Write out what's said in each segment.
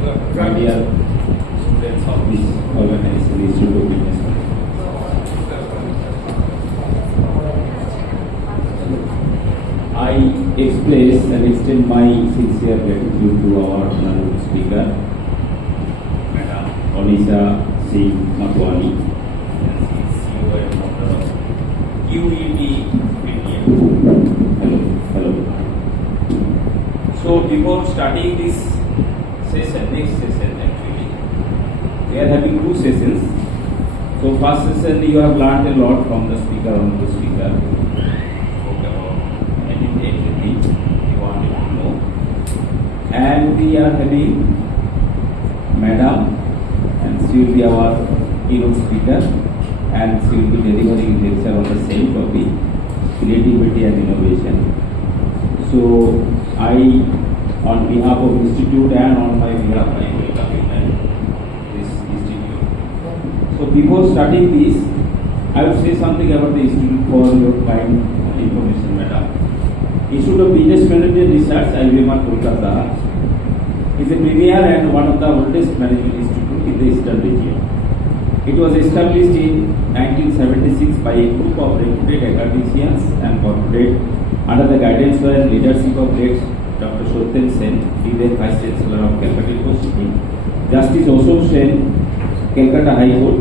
my dear students of this organization, the Institute of Business. I express and extend my sincere gratitude to our honorable speaker, Madam Onisha Singh Matwani, CEO and founder of QED India. Hello. So before starting this next session actually, we are having two sessions. So first session you have learned a lot from the speaker, honorable speaker. Spoke about everything you wanted to know. And we are having Madam, and she will be our keynote speaker, and she will be delivering a lecture on the same topic, creativity and innovation. So I, on behalf of Institute and on my behalf, I welcome you in this Institute. So before starting this, I will say something about the Institute for your kind information, Madam. Institute of Business Management Research, IBM Kolkata, is a premier and one of the oldest management institute in the Eastern region. It was established in 1976 by a group of reputed academicians and corporate under the guidance and leadership of late Dr. Satyam Sen, the Vice Chancellor of Calcutta University, Justice Ashok Sen, Calcutta High Court,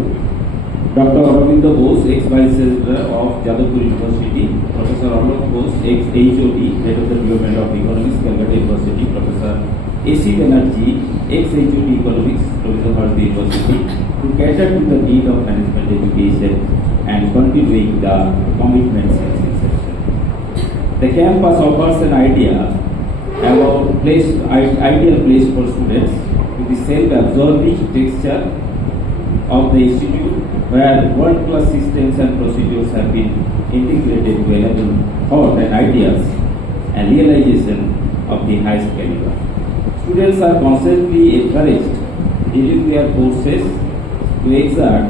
Dr. Aurobindo Bose, ex-Vice Chancellor of Jadavpur University, Professor Alok Bose, ex-HOD, Head of the Department of Economics, Calcutta University, Professor A.C. Banerjee, ex-HOD Economics, Professor Bharati University, to cater to the need of management education and continuing the commitments since inception. The campus offers an idea about ideal place for students with the self-absorbing texture of the institute, where world-class systems and procedures have been integrated to enable thought and ideas and realization of the highest caliber. Students are constantly encouraged during their courses to exert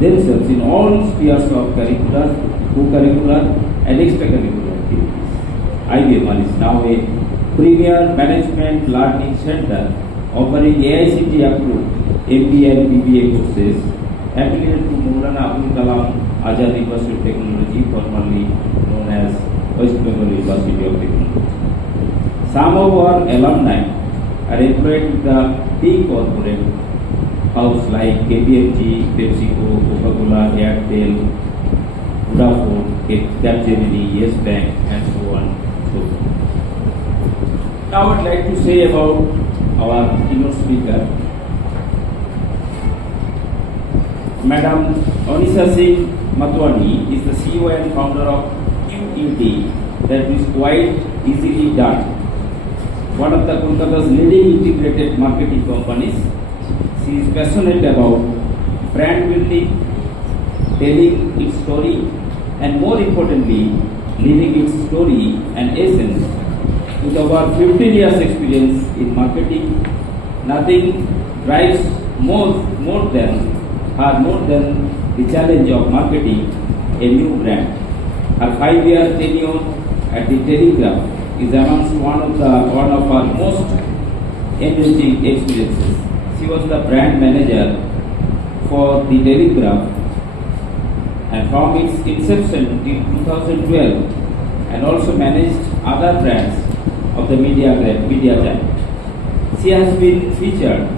themselves in all spheres of curricular, co-curricular and extracurricular activities. IBM is now a premier management learning center offering AICTE approved MBA and BBA courses affiliated to Maulana Abdul Kalam Azad University of Technology, formerly known as West Bengal University of Technology. Some of our alumni are employed with the big corporate house like KPMG, PepsiCo, Coca-Cola, Airtel, Vodafone, Capgemini, Yes Bank, and so on. Now I would like to say about our keynote speaker, Madam Onisha Singh Matwani is the CEO and founder of QED, that is quite easily done. One of the Kolkata's leading integrated marketing companies. She is passionate about brand building, telling its story, and more importantly, living its story and essence. With over 15 years experience in marketing, nothing drives more than the challenge of marketing a new brand. Her 5-year tenure at the Telegraph is amongst one of our most enriching experiences. She was the brand manager for the Telegraph, and from its inception in 2012, and also managed other brands of the media giant. She has been featured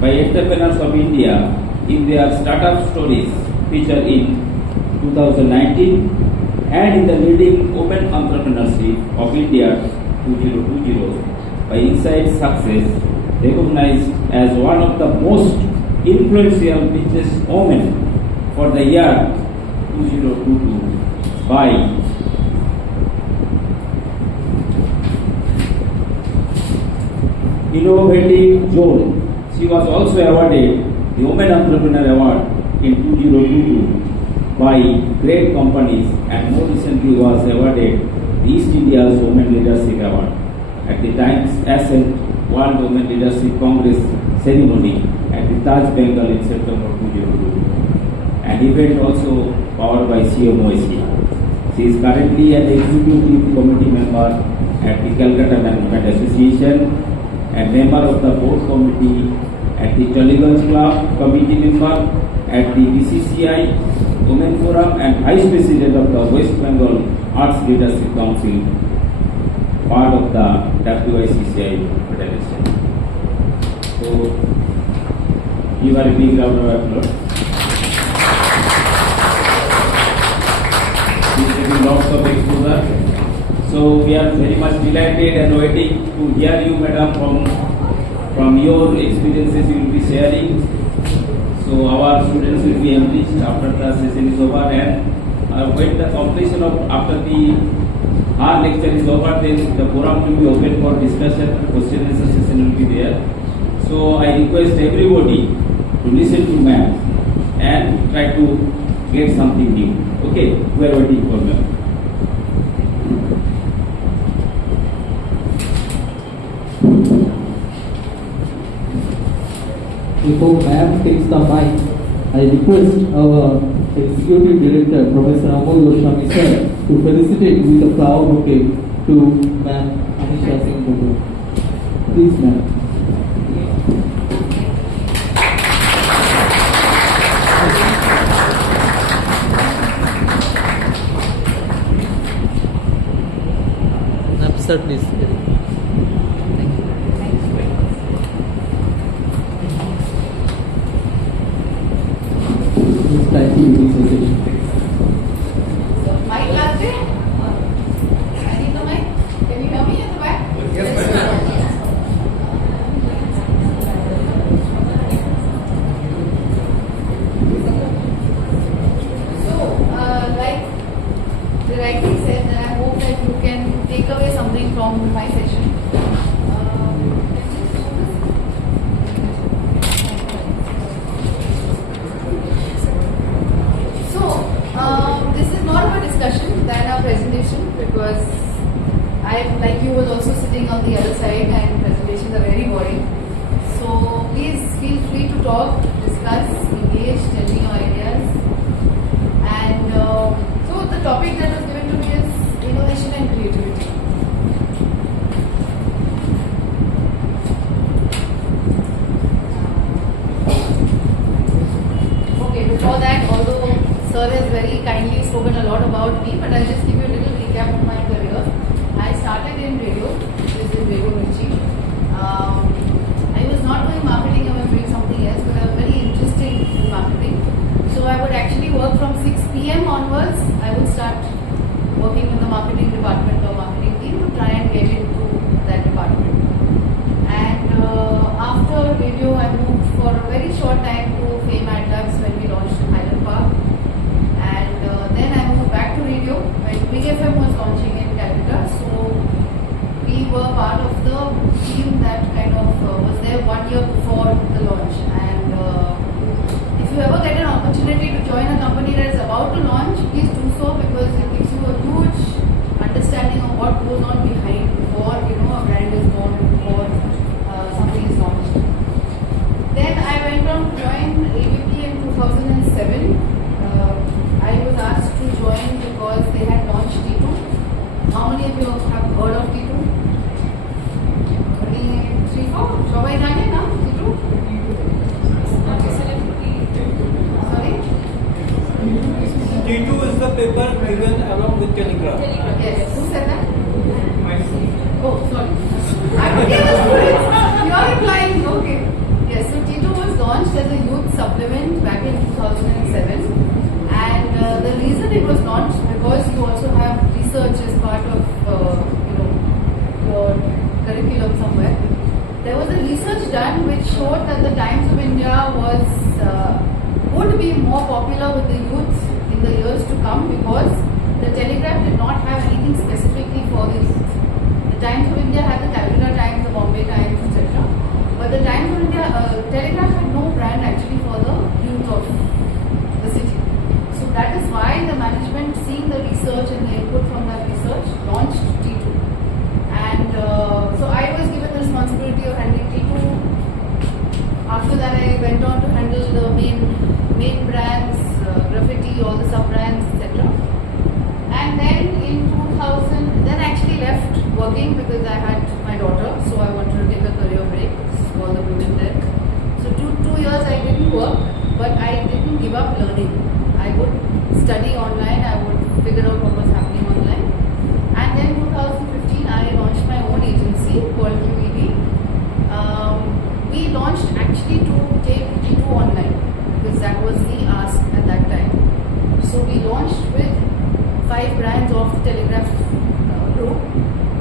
by Entrepreneurs of India in their startup stories featured in 2019 and in the leading Open Entrepreneurship of India 2020 by Inside Success, recognized as one of the most influential business women for the year 2022 by Innovative Zone. She was also awarded the Women Entrepreneur Award in 2022 by great companies, and more recently was awarded the East India's Women Leadership Award at the Times Ascent World Women Leadership Congress ceremony at the Taj Bengal in September 2022. An event also powered by CMOIC. She is currently an executive committee member at the Calcutta Management Association and member of the board committee, at the Taliganj Club committee member, at the BCCI Women Forum, and Vice President of the West Bengal Arts Leadership Council, part of the WICCI Federation. So, give her a big round of applause. She's getting lots of exposure. So we are very much delighted and waiting to hear you, madam, from your experiences you will be sharing. So our students will be enriched after the session is over, and when the completion of after our lecture is over, then the forum will be open for discussion. Question and answer session will be there. So I request everybody to listen to ma'am and try to get something new. Okay, we are waiting for ma'am. Before ma'am takes the mic, I request our Executive Director, Professor Amol Goswami sir, to felicitate with a flower bouquet to ma'am Anisha Singh Bhagwan. Please ma'am. Sir, please. Mic last day? I need the mic. Can you hear me at the back? Yes, ma'am. So, like the rightly said, that I hope that you can take away something from my session. This is more of a discussion than a presentation, because I, like you, was also sitting on the other side, and presentations are very boring. So please feel free to talk, discuss, engage, tell me your ideas. And so the topic that was given to me is innovation and creativity. Okay, before that, although Sir has very kindly spoken a lot about me, but I'll just give you a little recap of my career. I started in radio, which is in Radio Mirchi. I was not doing marketing, I was doing something else, but I was very interested in marketing. So I would actually work from 6 p.m. onwards. I would start working in the marketing department or marketing team to try and get into that department. And after radio, I moved for a very short time to Fame Adlux when we launched in Highland Park. Then I moved back to radio when Big FM was launching in Calcutta. So we were part of the team that kind of was there 1 year before the launch. And if you ever get an opportunity to join a company that is about to launch, please do so, because it gives you a huge understanding of what goes on behind before a brand is born, before something is launched. Then I went on to join ABP in 2007. I was asked to join because they had launched T2. How many of you have heard of T2? 3, 4? Shobai Jane na T2? Sorry? T2 is the paper given along with Telegraph. Yes. Who said that? Oh, sorry. I'm okay with students. You're replying. Okay. Yes, so T2 was launched as a youth supplement back in 2007. And the reason it was launched, because you also have research as part of your curriculum somewhere. There was a research done which showed that the Times of India would be more popular with the youth in the years to come, because the Telegraph did not have anything specifically for the youth. The Times of India had the Calcutta Times, the Bombay Times, etc. But the Times of India, Telegraph had no brand actually for the youth of the city. So that is why the management, seeing the research and the input from that research, launched T2. And so I was given the responsibility of handling T2. After that, I went on to handle the main brands, graffiti, all the sub-brands, etc. And then in 2000, then I actually left working because I had my daughter, so I wanted to take a career break, all the women there. So 2 years I didn't work, but I didn't give up learning. I would study online, I would figure out what was happening online. And then 2015 I launched my own agency called QED. We launched actually to take T2 online because that was the ask at that time. So we launched with 5 brands of the Telegraph group,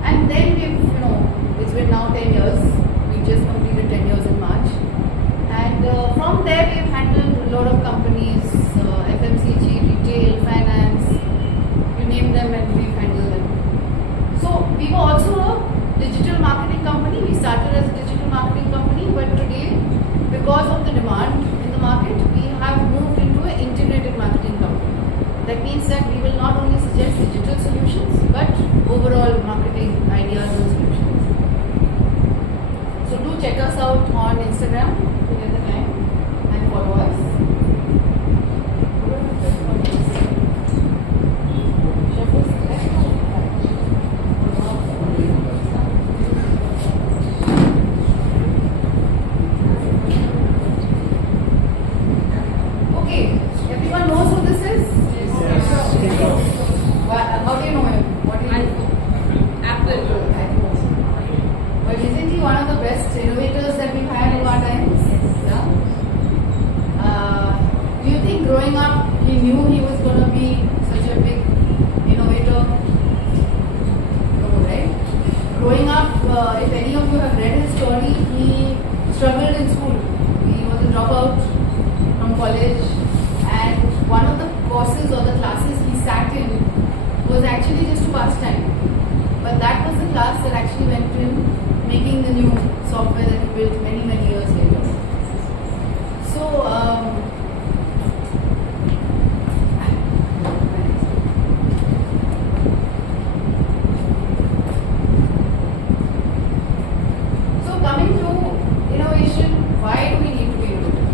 and then it's been now 10 years. We just completed 10 years in March, and from there we've handled a lot of companies, FMCG, retail, finance, you name them, and we've handled them. So we were also a digital marketing company. We started as a digital marketing company, but today, because of the demand in the market, we have moved into an integrated marketing company. That means that we will not only suggest digital solutions, but overall marketing ideas and solutions. So do check us out on Instagram to get the time and follow us. Okay, everyone knows who this is? How do you know him? What do you know? Apple. But isn't he one of the best innovators that we've had in our times? Yeah. Do you think growing up he knew he was going to be such a big innovator? No, right? Growing up, if any of you have read his story, he struggled in school. He was a dropout from college, and one of the courses or the classes he sat in was actually just to pass time. But that was the class that actually went in making the new software that he built many years later. So, coming to innovation, why do we need to be innovative?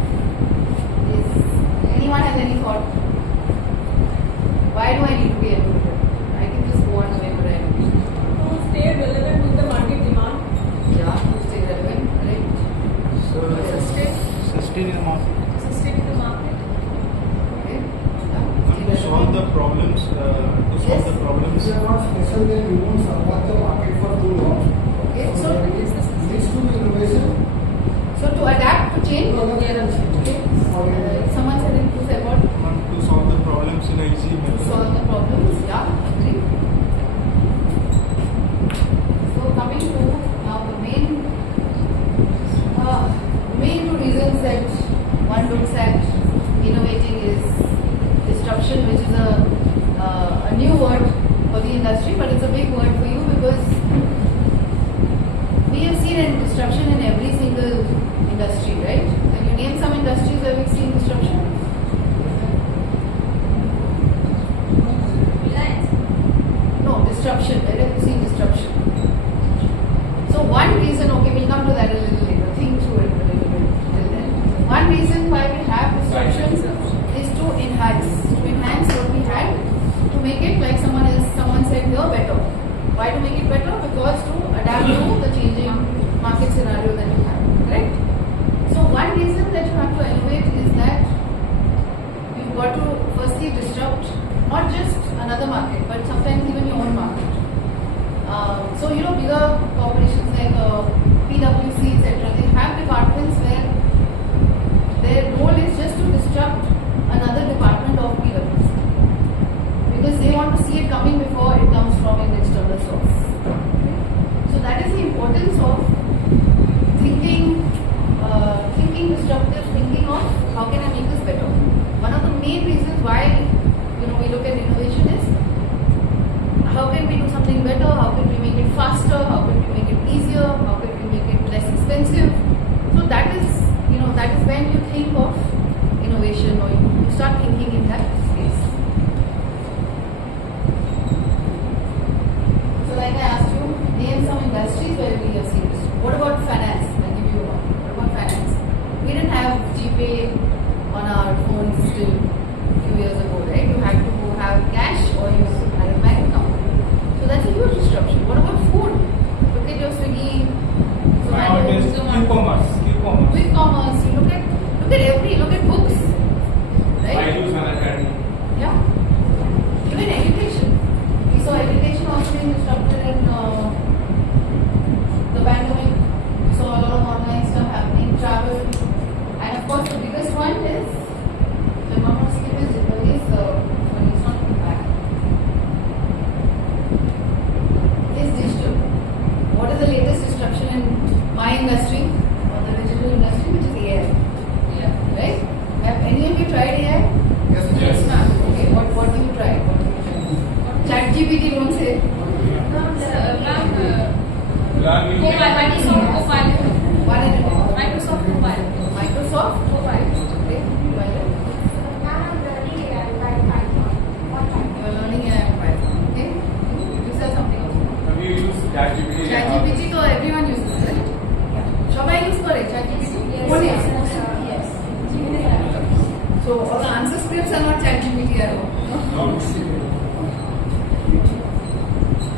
Anyone has any thought? Why do I need to be innovative? I can just go on whenever I want. To stay relevant with the market demand. Yeah, to stay relevant, right? Sustain the market. Sustain in the market. Okay. And to solve the problems, Yes. problems. If you are not special, then you won't support the market for too long. Okay, so Leads to innovation. to adapt to change. To adapt to change. Okay. Someone said it, who said what? And to solve the problems in an easy To method. solve the problems. Yeah, agree. So coming to now the main two reasons that one looks at innovating is disruption, which is a new word for the industry, but it's a big word for you because we have seen disruption in every single industry, right? Can you name some industries where we've seen disruption? Reliance. No, disruption. Where have you seen disruption? So one reason, okay, we'll come to that a little later. Think through it a little bit till then. One reason why we have disruption is to enhance what we had, to make it like someone said here, better. Why to make it better? Because to adapt to the changing market scenario that we have. look at books, right? Byju's Khan Academy. Yeah. Even education. We saw education also being disrupted in the pandemic. We saw a lot of online stuff happening, travel, and of course the biggest one is the mom of skip is when he's not coming back. Is digital. What is the latest disruption in my industry or the digital industry, which is AI? Yeah. Right? Have any of you tried AI? Yes. Ma'am. Okay, what do you try? ChatGPT don't say. Microsoft Copilot. One in a Microsoft Copilot. Microsoft Copilot. Okay, Copilot. You are learning AI on Python. Okay? You said something else. Have you used ChatGPT? ChatGPT, so everyone uses it. Shobai use for it, ChatGPT? One is. Yes. So all the answer scripts are not ChatGPT at all. No? No.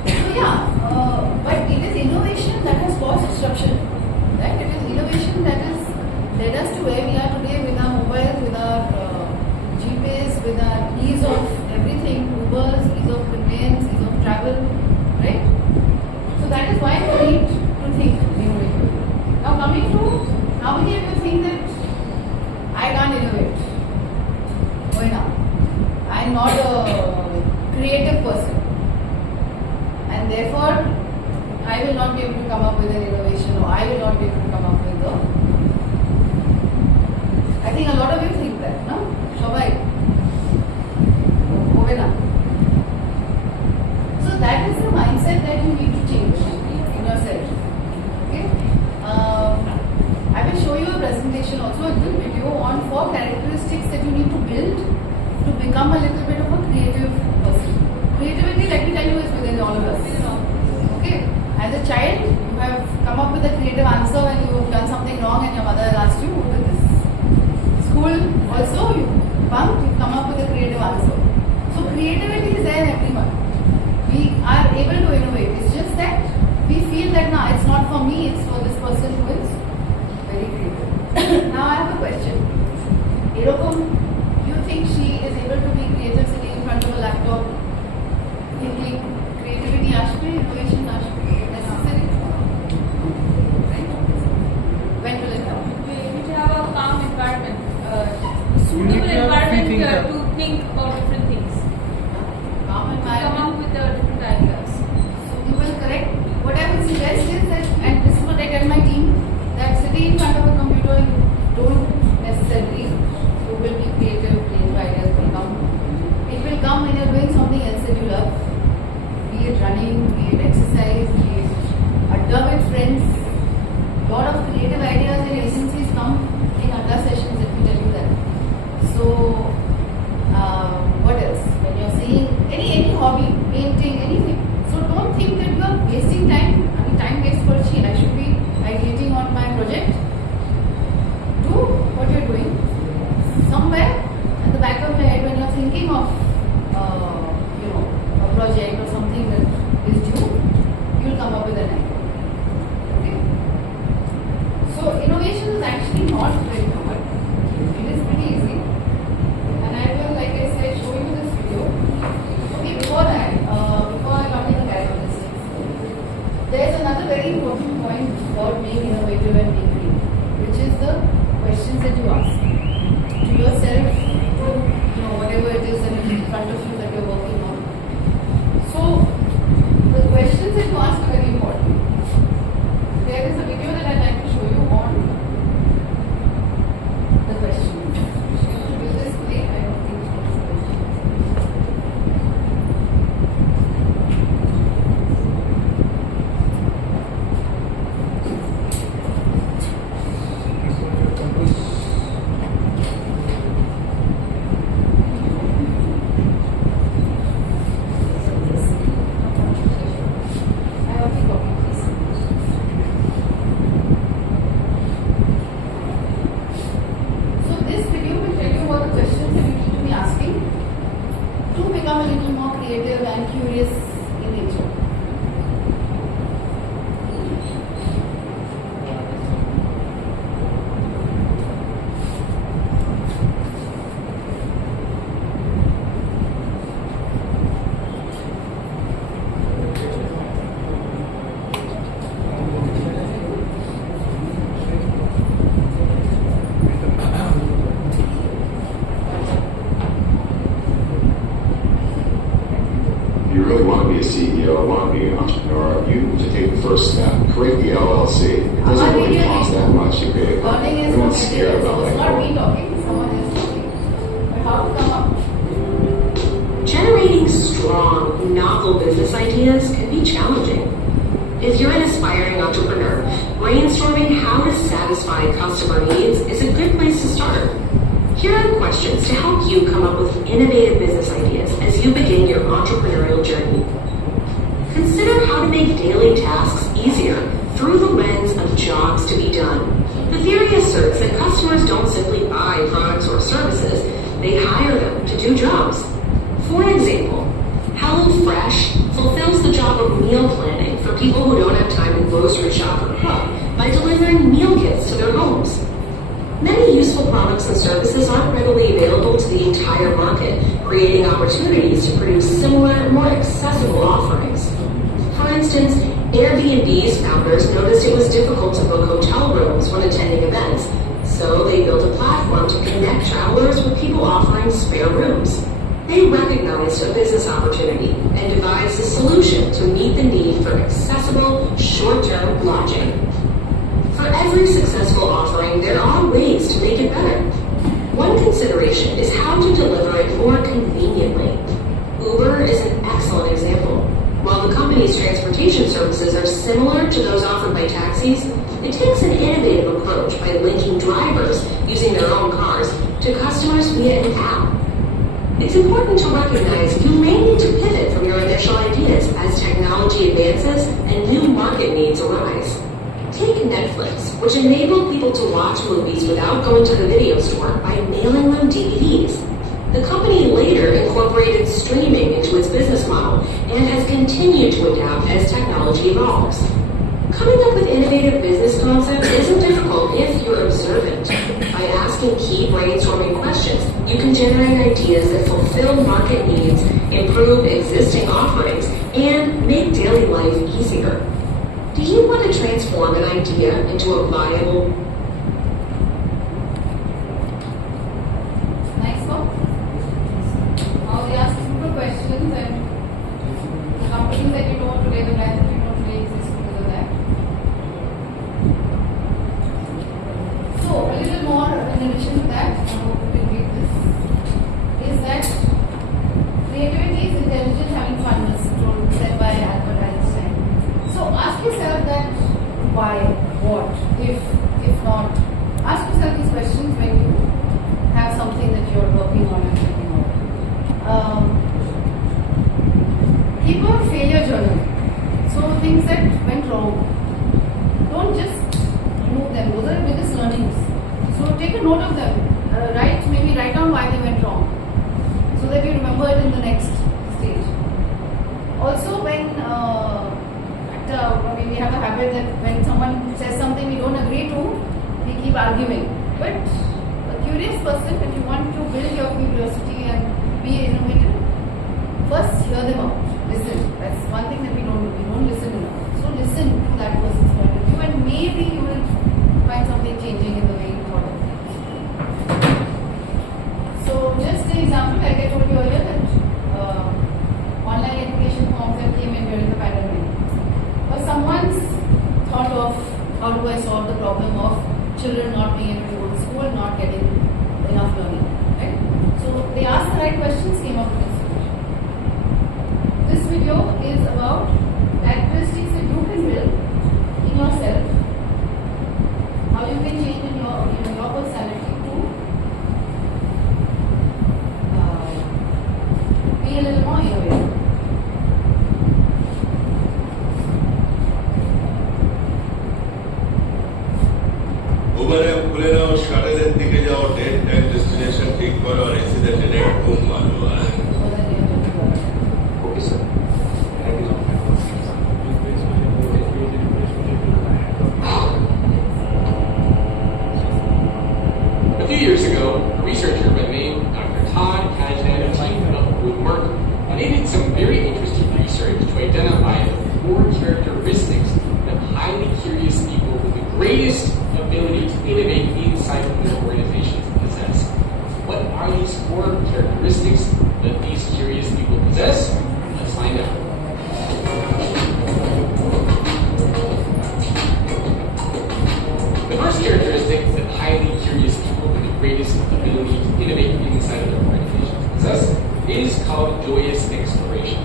So yeah, but it is innovation that has caused disruption, right? It is innovation that has led us to where we are today with our mobiles, with our GPays, with our ease of everything, Ubers, ease of conveyance, ease of travel, right? So that is why we need to think innovative. Now coming to how many of you think that I can't innovate? Why not? I'm not a creative person. And therefore, I will not be able to come up with an innovation, or I will not be able to come up with a. I think a lot of you think that, no? Shobai? Ovena? So that is the mindset that you need to change in yourself. Okay? I will show you a presentation, also a good video on 4 characteristics that you need to build to become a little bit of a creative person. Creativity, let me tell you, is within all of us. Okay? As a child, you have come up with a creative answer when you have done something wrong and your mother has asked you, who did this? School, also, you come up with a creative answer. So creativity is there in everyone. We are able to innovate. It's just that we feel that, no, it's not for me, it's for this person who is very creative. Now I have a question. Erokom, you think she is able to be creative sitting in front of a laptop, thinking creativity ashpe, innovation ashpe, necessary? Right? When will it come? We need to have a calm environment, You need suitable to have a free environment thinker. to think about different things. Calm Come environment. up with different ideas. You will correct. What I would suggest is that, and this is what I tell my team, that sitting in front of a computer, you don't necessarily, you will be creative ideas will come. It will come when you're doing something else that you love, be it running, be it exercise, be it adda with friends. Lot of creative ideas and agencies come in adda sessions, let me tell you that. So, what else? When you're seeing any hobby, painting, anything. So don't think that you are wasting time. I mean, time waste for a I should be ideating on my project. Do what you're doing. Somewhere at the back of your head when you're thinking of, a project or something that is due, you'll come up with an idea. Okay? So innovation is actually not very hard. It is pretty easy. And I will, like I said, show you this video. Okay, before that, before I come to the characteristics, there's another very important point about being innovative and being creative, which is the questions that you ask to yourself, to whatever it is that is in front of you that you're working on. So the questions that you ask are very important. There is a video that I'd like to show you on the questions. Will this play? I don't think so. I have the copy, please. So this video will tell you what the questions that you need to be asking to become a little more creative and curious in nature. be a CEO, want to be an entrepreneur, you need to take the first step. Create the LLC. It doesn't really cost that much to create a company. Learning is Everyone's not scared about it's that. not me talking, someone else talking. But how to come up? Generating strong, novel business ideas can be challenging. If you're an aspiring entrepreneur, brainstorming how to satisfy customer needs is a good place to start. Here are questions to help you come up with innovative business ideas as you begin your entrepreneurial journey. Consider how to make daily tasks easier through the lens of jobs to be done. The theory asserts that customers don't simply buy products or services, they hire them to do jobs. For example, HelloFresh fulfills the job of meal planning for people who don't have time to grocery shop or cook by delivering meal kits to their homes. Many useful products and services aren't readily available to the entire market, creating opportunities to produce similar, more accessible offerings. For instance, Airbnb's founders noticed it was difficult to book hotel rooms when attending events, so they built a platform to connect travelers with people offering spare rooms. They recognized a business opportunity and devised a solution to meet the need for accessible, short-term lodging. For every successful offering, there are ways to make it better. One consideration is how to deliver it more conveniently. Uber is an excellent example. While the company's transportation services are similar to those offered by taxis, it takes an innovative approach by linking drivers using their own cars to customers via an app. It's important to recognize you may need to pivot from your initial ideas as technology advances and new market needs arise. Take Netflix, which enabled people to watch movies without going to the video store by mailing them DVDs. The company later incorporated streaming into its business model and has continued to adapt as technology evolves. Coming up with innovative business concepts isn't difficult if you're observant. By asking key brainstorming questions, you can generate ideas that fulfill market needs, improve existing offerings, and make daily life easier. Do you want to transform an idea into a viable? Nice one. Now we ask simple questions and the companies that you know today, the brands that you know today exist because of that. So a little more in addition to that, I hope you can read this, is that creativity is intelligent having fun, as said by Albert Einstein. So ask yourself that why, what, if not. Ask yourself these questions when you have something that you're working on and thinking of. Keep a failure journal. So things that went wrong, don't just remove them. Those are the biggest learnings. So take a note of them. Maybe write down why they went wrong, so that you remember it in the next stage. Also, when we have a habit that when someone says something we don't agree to, we keep arguing. But a curious person, if you want to build your curiosity and be innovative, first hear them out. Listen. That's one thing that we don't do. We don't listen enough. So listen to that person's point of view, and maybe you will find something changing in the way you thought of things. So just an example, like I told you earlier, that online education forms that came in during the pandemic. But someone's thought of how do I solve the problem of children not being able to go to school, not getting enough learning, right? So they asked the right questions, came up with this solution. This video is about characteristics that you can build in yourself, how you can change in your personality to be a little more innovative. উবারে খুলে নাও শাটারের দিকে যাও date time destination ঠিক করো আর এসিতে ট্রেনে ঘুম মারো Okay, sir. Thank you. A few years ago, a researcher by the name of Dr. Todd Kajdan of Woodmark did some very interesting research to identify the 4 characteristics that highly curious people with the greatest ability to innovate inside of their organizations possess. What are these 4 characteristics that these curious people possess? Let's find out. is called joyous exploration.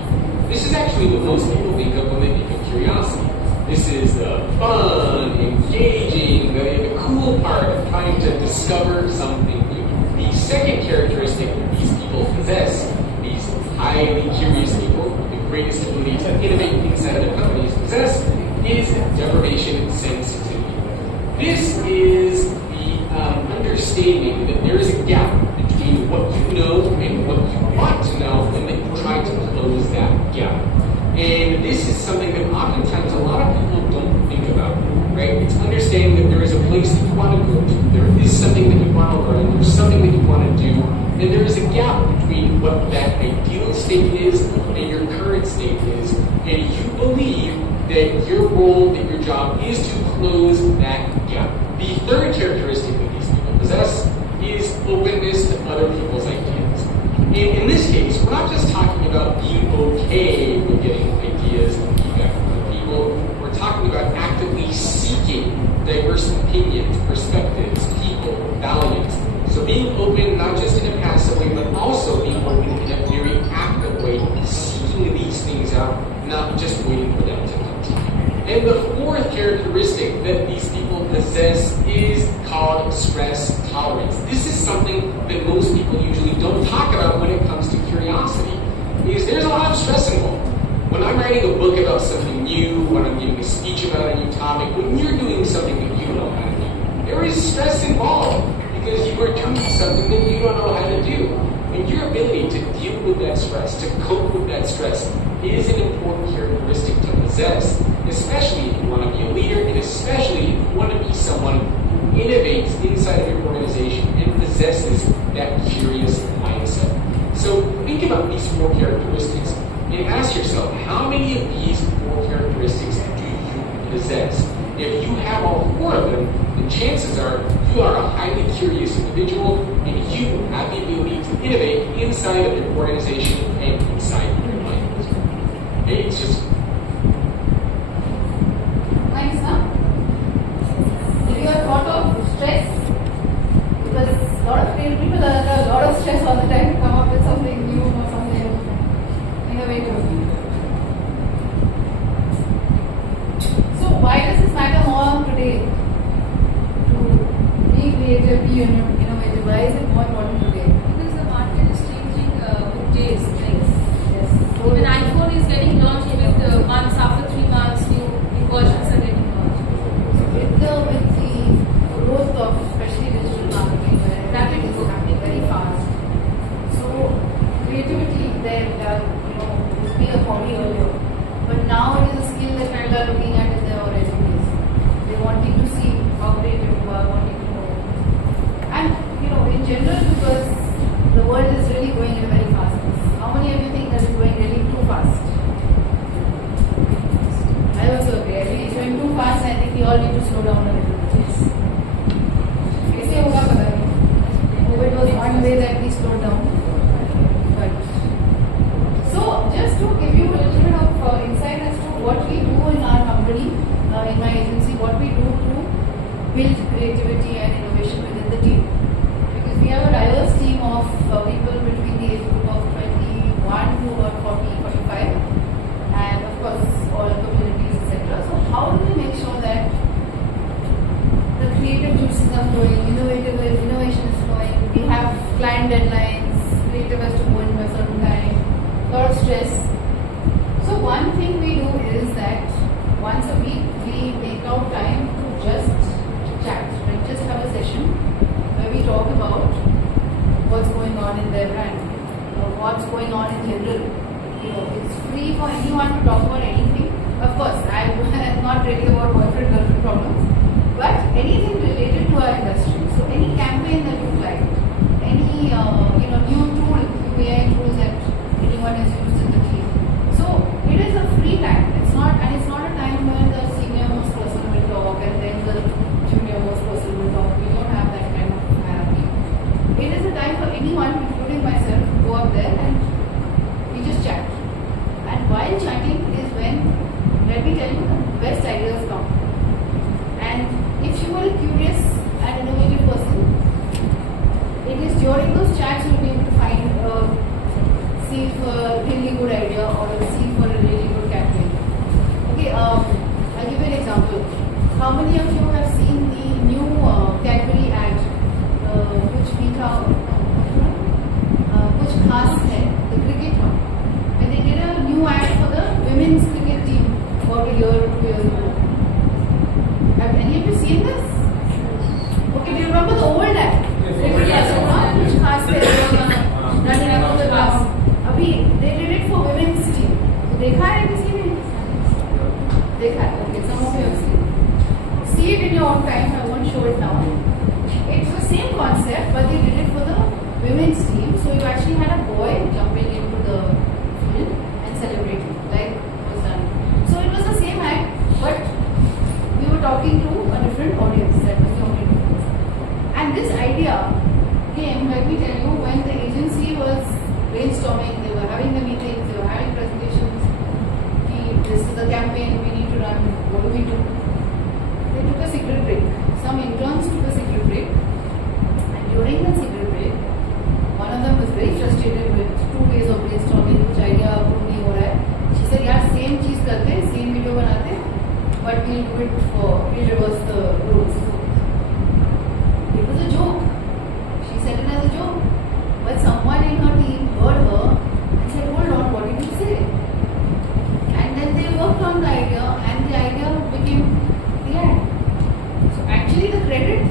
This is actually what most people think of when they think of curiosity. This is the fun, engaging, the cool part of trying to discover something new. The second characteristic that these people possess, these highly curious people, the greatest ability to innovate inside of their companies possess, is deprivation sensitivity. This is the understanding that there is a gap between what you know and what you want to know, and that you try to close that gap. And this is something that oftentimes a lot of people don't think about, right? It's understanding that there is a place that you want to go to, there is something that you want to learn, there's something that you want to do, and there is a gap between what that ideal state is and your current state is, and you believe that your role, that your job is to close that gap. The third characteristic that these people possess is openness to other people's ideas. And in this case, we're not just talking about being okay with getting ideas and feedback from other people. We're talking about actively seeking diverse opinions, perspectives, people, values. So being open, not just in a passive way, but also being open in a very active way, seeking these things out, not just waiting for them to come to you. And the fourth characteristic that these people possess is called stress tolerance. This is something that most people usually don't talk about when it comes to curiosity, because there's a lot of stress involved. When I'm writing a book about something new, when I'm giving a speech about a new topic, when you're doing something that you don't know how to do, there is stress involved because you are doing something that you don't know how to do. And your ability to deal with that stress, to cope with that stress, is an important characteristic to possess, especially if you want to be a leader, and especially if you want to be someone who innovates inside of your organization and possesses that curious mindset. So think about these four characteristics and ask yourself, how many of these four characteristics do you possess? If you have all four of them, then chances are you are a highly curious individual and you have the ability to innovate inside of your organization and inside of your life. Okay, it's just Nice, huh? Have you ever thought of stress? Because a lot of creative people are under a lot of stress all the time to come up with something new or something innovative. So why does this matter more today? To be creative, be innovative. Why is it more important today? Because the market is changing with days, like Yes. even iPhone is getting launched with months, after 3 months, new versions are getting launched. With the growth of especially digital marketing, where rapid is happening very fast. So creativity there, used to be a hobby earlier, but now it is a skill that people are looking at in their resumes. They're wanting to see how creative you are, wanting to know. And in general, because the world is really going at a very fast pace. How many of you think that it's going really too fast? I also agree. I think it's going too fast, and I think we all need to slow down a little bit. Yes. कैसे होगा पता नहीं. COVID was one way that we slowed down. But so just to give you a little bit of insight as to what we do in our company, in my agency, what we do to build creativity and innovation within the team. Because we have a diverse team of people between the age group of 21 to about 40, 45, and of course all communities, etc. So how do we make sure that the creative juices are flowing, innovation is flowing, we have client deadlines, creative has to go in by a certain time, lot of stress. So one thing we do is that once a week we make out time to just chat, right? Just have a session where we talk about what's going on in their brand, or what's going on in general. It's free for anyone to talk about anything. Of course, I'm not really about boyfriend-girlfriend problems, but anything related to our industry. So any campaign that you like, any new tool, AI tools that anyone has used in the team. So it is a free time. It's not a time where the senior most person will talk and then the junior most person will talk. We don't have that kind of hierarchy. It is a time for anyone, including myself, to go up there and we just chat. And while chatting is when, let me tell you, the best ideas come. कुछ खास है, the cricket one. When they did a new ad for the women's cricket team about a year or 2 years ago. Have any of you seen this? Okay, do you remember the old ad? Yes. कुछ खास है, running above the glass. अभी they did it for women's team. तो देखा है किसी ने? देखा है. Okay, some of you have seen. See it in your own time. I won't show it now. It's the same concept, but they did it for the women's team. So you actually had a boy jumping into the field and celebrating, like was done. So it was the same act, but we were talking to a different audience. That was the only difference. And this idea came, let me tell you, when the agency was brainstorming. They were having the meetings, they were having presentations. This is the campaign we need to run. What do we do? They took a secret break. Some interns took a secret break, and during the secret break, one of them was very frustrated with 2 days of brainstorming, which idea approve नहीं हो रहा है. She said, "यार same चीज करते हैं, same video बनाते हैं, but we'll do it we'll reverse the rules." It was a joke. She said it as a joke, but someone in her team heard her and said, "Hold on, what did you say?" And then they worked on the idea, and the idea became the ad. So actually the credit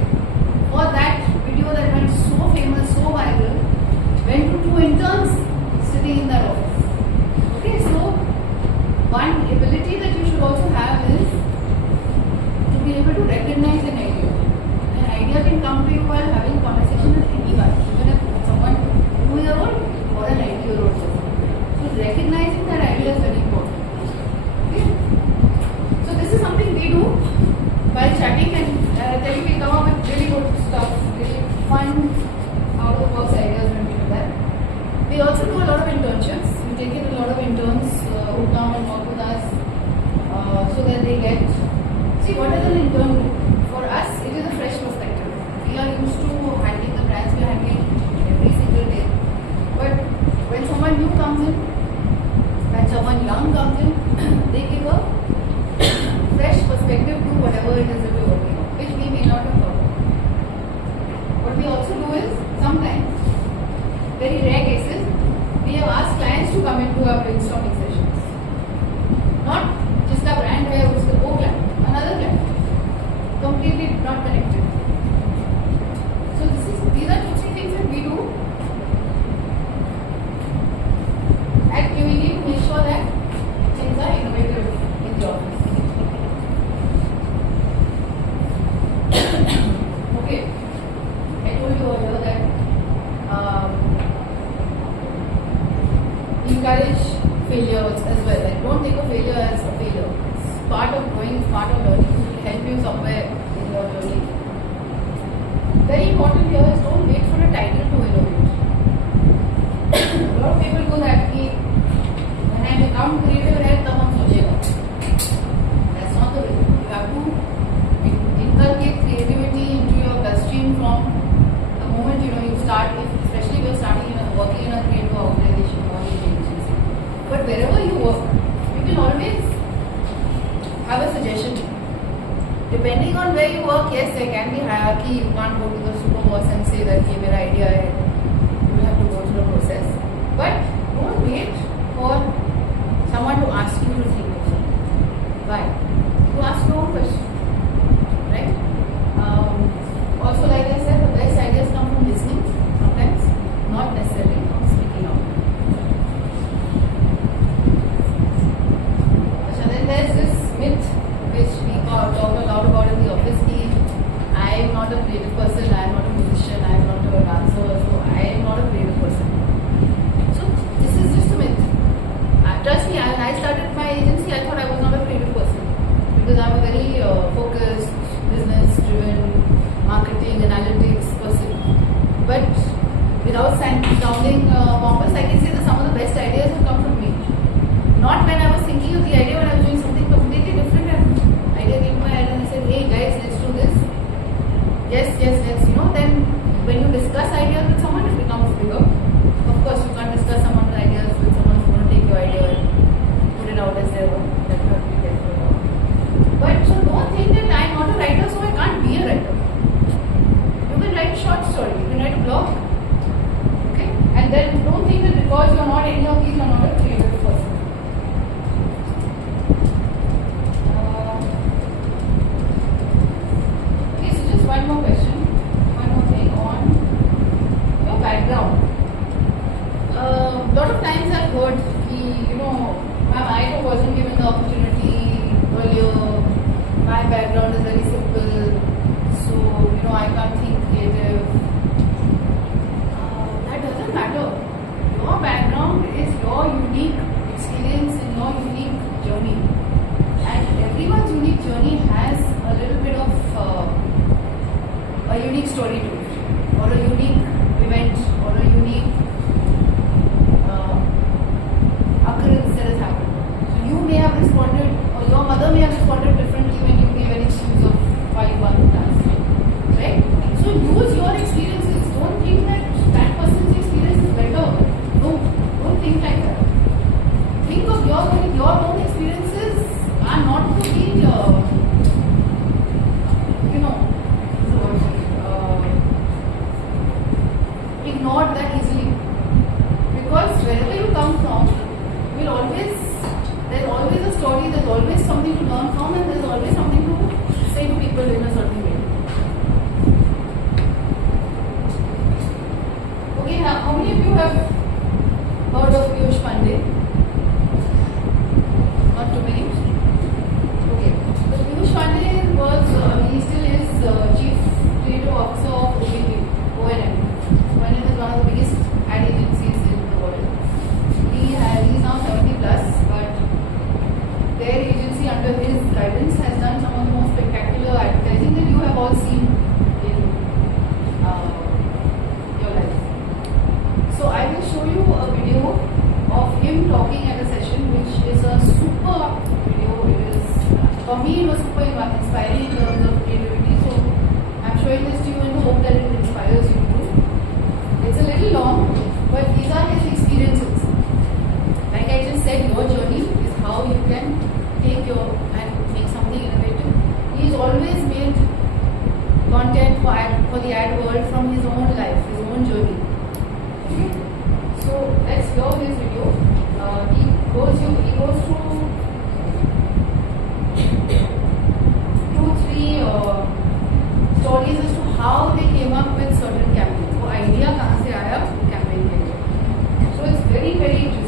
for that video that went so famous, so viral, went to 2 interns sitting in that office. Okay, so one ability that you should also have is to be able to recognize an idea. An idea can come to you while having a conversation with anyone, even if someone 2-year-old or an 90-year-old person. So recognizing that idea is very important. Okay? So this is something we do while chatting, and tell you we come up with really good stuff, really fun, out of the box ideas when we do that. We also do a lot of internships. We take in a lot of interns who come and work with us so that they get. See, what does an intern do? For us, it is a fresh perspective. We are used to handling the brands we are handling every single day. But when someone new comes in, when someone young comes in, they give a fresh perspective to whatever it is that we're working on, which we may not have thought of. What we also do is, sometimes, very rare cases, we have asked clients to come into our brainstorming sessions. Not just a brand है उसका वो client, another client, completely not connected. So these are 2-3 things that we do at QED to make sure that things are innovative in the office. Okay, I told you earlier that encourage failures as well. Like, don't take a failure as a failure. It's part of growing, it's part of learning. It will help you somewhere in your journey. Very important here is don't wait for a title to innovate. A lot of people do that. When I become creative head, तब हम सोचेगा. That's not the way. You have to inculcate creativity into your bloodstream from the moment you start. Especially if you're starting working in a creative organization or agency. But wherever you work, you can always have a suggestion. Depending on where you work, yes, there can be hierarchy. You can't go to the super boss and say that ये मेरा idea है. You have to go through the process. But don't wait for someone to ask you to think of something. Why? You ask your own question, right? Also, like I said, the best ideas come from listening. Sometimes, not necessarily from speaking out. Then there's this myth which we talk a lot about in the office. I am not a creative person, I am not a musician, I am not a dancer, so I am not a creative person. So this is just a myth. Trust me, when I started my agency, I thought I was not a creative person because I'm a very focused, business-driven, marketing, analytics person. But without sounding pompous, I can say that some of the best ideas have come from me. Not when I was thinking of the idea, when I was doing something completely different, and idea came to my head and I said, "Hey guys, let's do this." Yes, let's. Then when you discuss ideas with someone, it becomes bigger. Of course, you can't discuss someone's ideas with someone who's going to take your idea and put it out as their own. That you have to be careful about. But so don't think that I'm not a writer, so I can't be a writer. You can write a short story, you can write a blog. And then don't think that because you're not any of these, you're not a creative person. Okay, so just one more question, one more thing on your background. Lot of times I've heard, ma'am, I wasn't given the opportunity earlier. My background is very simple, so I can't think creative. That doesn't matter. Your background is your unique experience and your unique journey, and everyone's unique journey has a little bit of a unique story to it, or a unique event, or a unique occurrence that has happened. So you may have responded, or your mother may have responded differently when you gave an excuse of why you want to dance, right? So use your experiences. Don't think that that person's experience is better. No, don't think like that. Think of your own experiences are not to be, ignored that easily. Because wherever you come from, there's always a story, there's always something to learn from, and there's always something to say to people in a certain way. Okay, how many of you have heard of Piyush Pandey? Not too many? Okay. So Piyush Pandey he still is Chief Creative Officer of O&M. O&M is one of the biggest ad agencies in the world. He's now 70 plus, but their agency under his guidance has done some of the most spectacular advertising that you have all seen in your life. So I will show you a video of him talking at a session, which is a super video. It is, for me, it was super inspiring in terms of creativity. So I'm showing this to you in the hope that it inspires you too. It's a little long, but these are his experiences. Like I just said, your journey is how you can take and make something innovative. He's always made content for the ad world from his own life, his own journey. Okay? So let's hear his video. He goes through 2-3 stories as to how they came up with certain campaigns. So idea kahan se aaya campaign ke liye. So it's very, very interesting.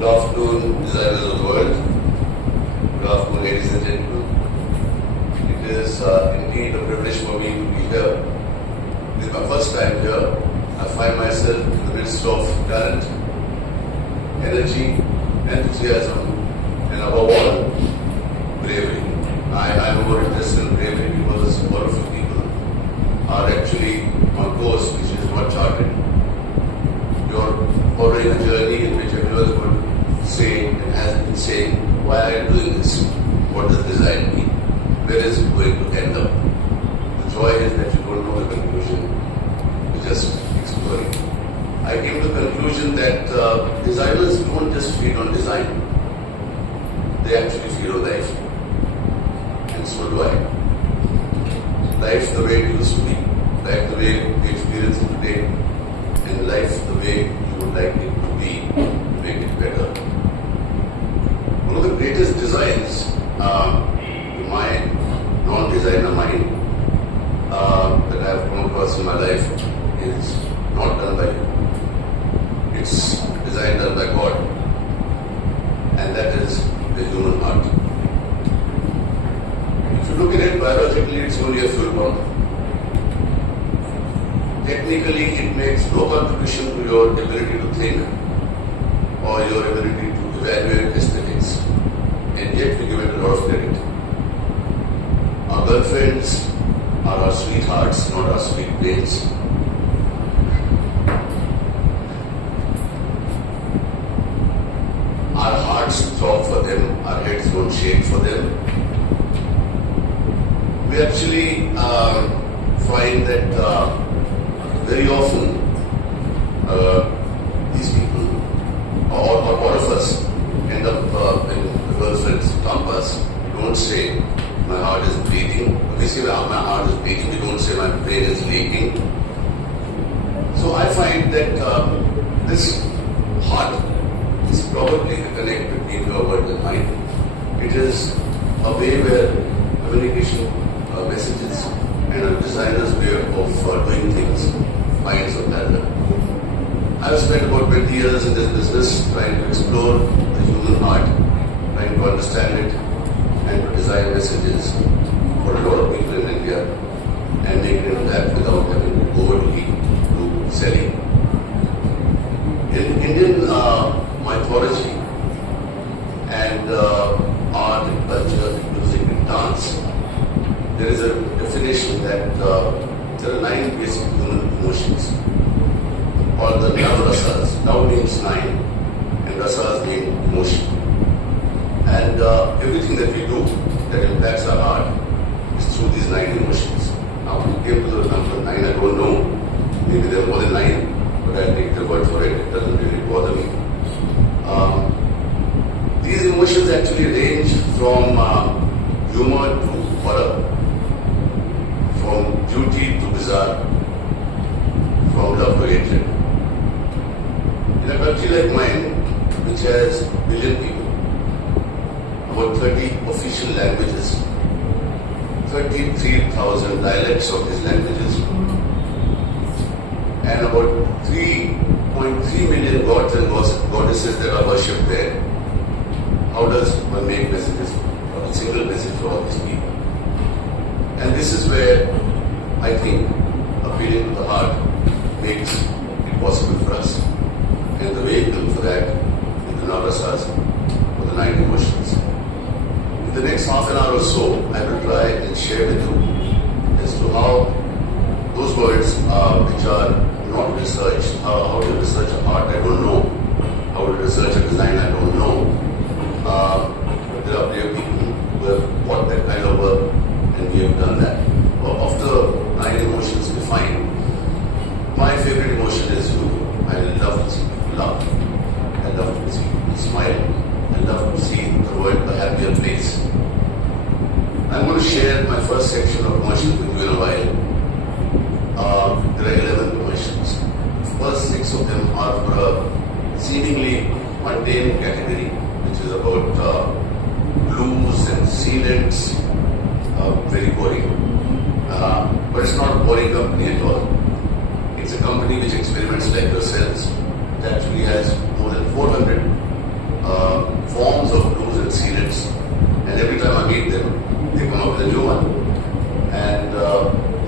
Good afternoon, designers of the world. Good afternoon, ladies and gentlemen. It is indeed a privilege for me to be here. This is my first time here. I find myself in the midst of talent, energy, enthusiasm, and above all, bravery. I am more interested in bravery because a lot of you people are actually on course which is not charted. You're following a journey in which everyone is going to say and has been saying, why are you doing this? What does design mean? Where is it going to end up? The joy is that you don't know the conclusion. You're just exploring. I came to the conclusion that designers don't just feed on design. They actually feed on life. And so do I. Life the way it used to be. Life the way we experience it today. And life the way you would like it to be, to make it better. One of the greatest designs, to my non-designer mind, that I have come across in my life is not done by you. It's design done by God. And that is the human heart. If you look at it biologically, it's only a fuel pump. Technically, it makes no contribution to your ability to think or your ability to evaluate aesthetics. yet we give it a lot of credit. Our girlfriends are our sweethearts, not our sweet brains. Our hearts throb for them, our heads don't shake for them. We actually find that very often these people, or all of us, end up when the girlfriends dump us. We don't say, my heart is bleeding. We say, my heart is bleeding. We don't say, my brain is leaking. So I find that this heart is probably the connect between your word and mind. It is a way where communication, messages, and a designer's way of doing things finds a parallel. I've spent about 20 years in this business trying to explore the human heart, trying to understand it, and to design messages for a lot of people in India and make it impact without having to overtly do selling. In Indian mythology and art and culture, music and dance, there is a definition that there are 9 basic human emotions, or the Navrasas. Now means 9, and Rasas mean emotion. And everything that we do that impacts our heart is through these 9 emotions. Now, we came to the number 9, I don't know. Maybe there are more than 9, but I'll take the word for it. It doesn't really bother me. These emotions actually range from humor to horror, from beauty to bizarre, from love to hatred. In a country like mine, which has a billion people, about 30 official languages, 33,000 dialects of these languages, and about 3.3 million gods and goddesses that are worshipped there, how does one make messages, or a single message for all these people? And this is where I think appealing to the heart makes it possible for us. And the vehicle for that is the Navrasas, or the 9 emotions. In the next half an hour or so, I will try and share with you as to how those words which are not researched, how to research a art, I don't know. How to research a design, I don't know. But there are brave people who have bought that kind of work, and we have done that. Of the 9 emotions defined, my favorite emotion is humor. I love to see people laugh. I love to see people smile. I love to see the world a happier place. I'm going to share my first section of emotions with you in a while. There are 11 emotions. The first 6 of them are for a seemingly mundane category, which is about glues and sealants. Very boring. But it's not a boring company at all. It's a company which experiments like yourselves. It actually has more than 400 forms of glues and sealants. And every time I meet them, they come up with a new one. And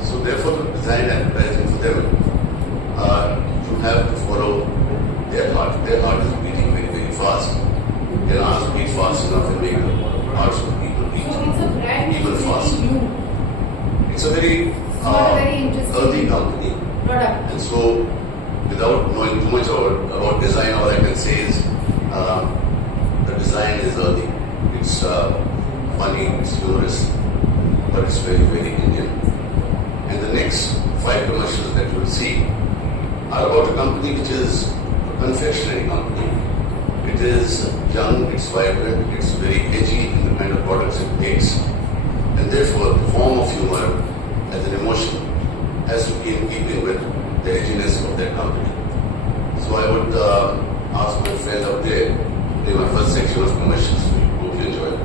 so therefore the design advertising for them, you have to follow their heart. Their heart is beating very, very fast. Their hearts beat fast enough and make the hearts of people beat even faster. It's a very earthy company. Product. And so, without knowing too much about design, all I can say is the design is earthy. It's funny, it's humorous, but it's very, very Indian. And the next 5 commercials that you will see are about a company which is a confectionery company. It is young, it's vibrant, it's very edgy in the kind of products it makes. And therefore, the form of humor as an emotion has to be in keeping with the edginess of that company. So I would ask my friend out there to do my first section of commercials. Hope you enjoy it.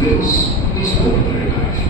This is ordinary life.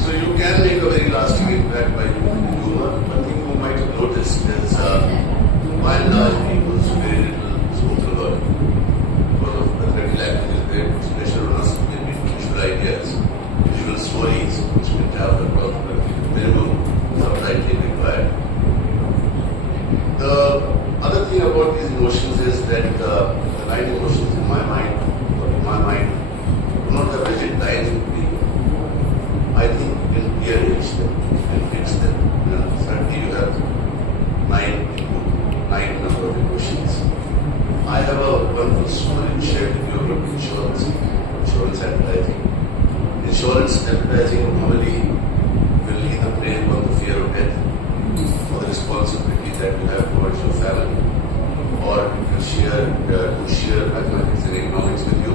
So you can make a very lasting impact by using humor. One thing you might have noticed is, by and large, people very little spoken word. Because of the very language, they put pressure on us to get visual ideas, visual stories, which we have across the minimum subtitling required. The other thing about these emotions is that the line emotions in my mind, do not have rigid lines with me. I think you can rearrange them and fix them. Certainly you have 9 number of emotions. I have a wonderful story to share with you about insurance advertising. Insurance advertising normally will either play upon the fear of death or the responsibility that you have towards your family, or to share mathematics and economics with you.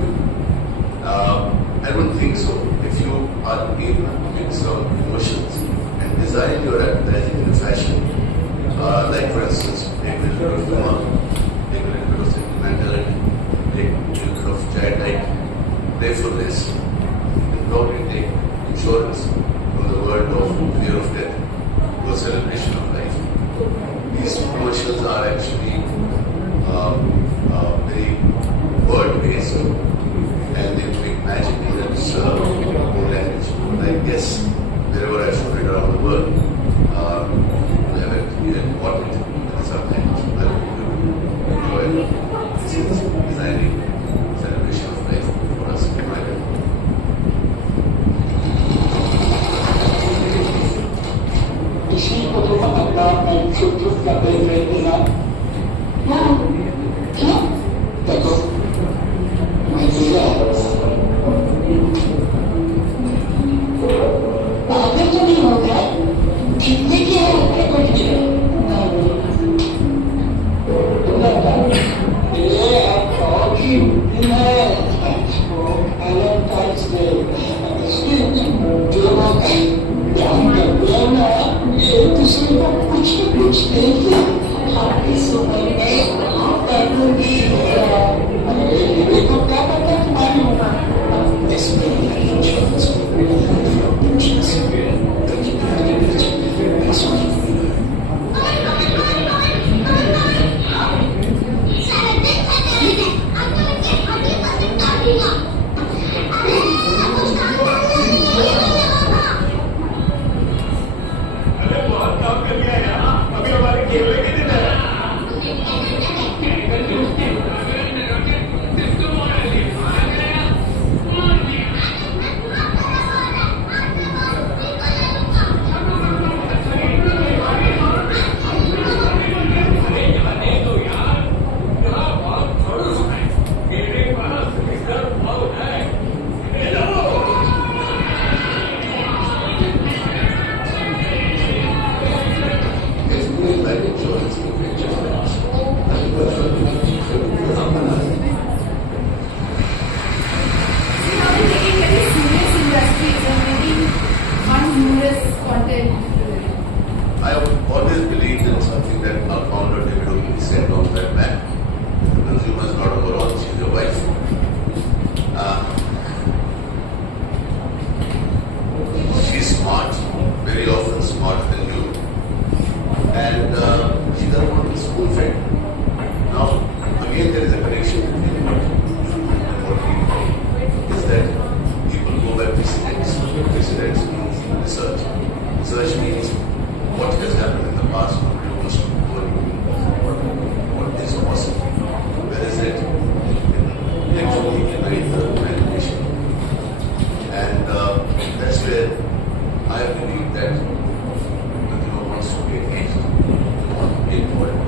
I don't think so. If you are able to mix some emotions and design your advertising in a fashion, like for instance, take a little bit of humor, take a little bit of sentimentality, take a little bit of childlike playfulness, and probably take insurance from the word of fear of death to a celebration of life. These commercials are actually very word-based, and they make magic in its own language. But I guess wherever I show it around the world, people have actually important and sometimes I would enjoy this is designing celebration of life for us in my life. Ici, votre papa elle se trouve la belle est là. Non. Non. D'accord. Mais c'est là. Après ton immeuble, tu t'es bien récolté. Et encore, tu m'as Valentine's Day. Tu content get into it? I have always believed in something that our founder David Ogilvy said long time back. The consumer is not a moron, she's your wife. She's smart, very often smarter than you. And she doesn't want to be school fed. Now, again, there is a connection between what you do and what we do. Is that people go by precedents. Precedents means research. Research means what has happened in the past, what is possible. Where is it? Actually, generate the imagination. And that's where I believe that consumer wants to be engaged. They want to be involved.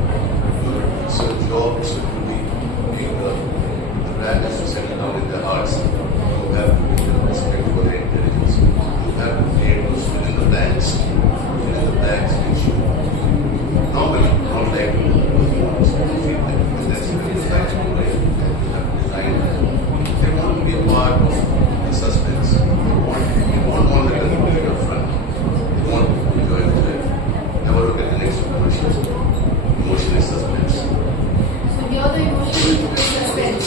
So the job is to really make the brand has to settle down in their hearts. You have to give them respect for their intelligence. You have to create those fill in the blanks. Fill in the blanks which you normally not like to do because you want to feel that because that's a very practical way that you have to design that. They want to be a part of the suspense. They want all the confusion up front. They want to enjoy the trip. Never look at the next commercials. Emotional suspense. So here the emotion is suspense.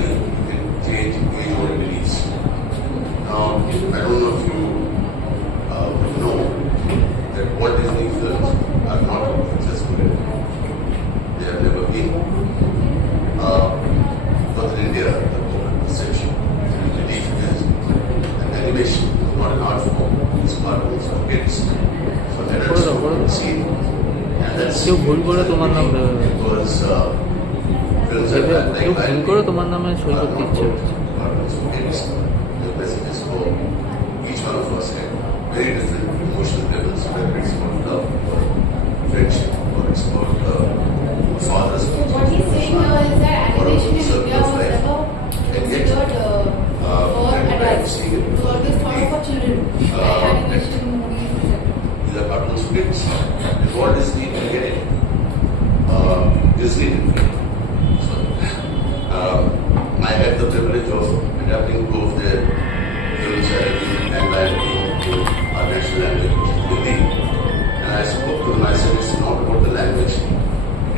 journey, you can change age-old beliefs. Now, I don't know if you know that Walt Disney films are not successful. They have never been. But in India, the perception, the belief is that animation is not an art form. It's cartoons for kids, for adults to see. And that's কেউ ভুল করে তোমার নাম because films are like কেউ ভুল করে তোমার নামে সই করতে ইচ্ছে হচ্ছে cartoons for kids. The messages for each one of us at very different emotional levels, whether it's about love or friendship or it's about fathers. What he's saying here is that animation in India was never considered for adults. It was always thought for children. Animation movies, etc. These are cartoons for kids. And Walt Disney didn't get it. Disney didn't get it. So, I had the privilege of adapting two of their films, Aladdin and Lion King, to our national language, which is Hindi. And I spoke to them, I said, it's not about the language,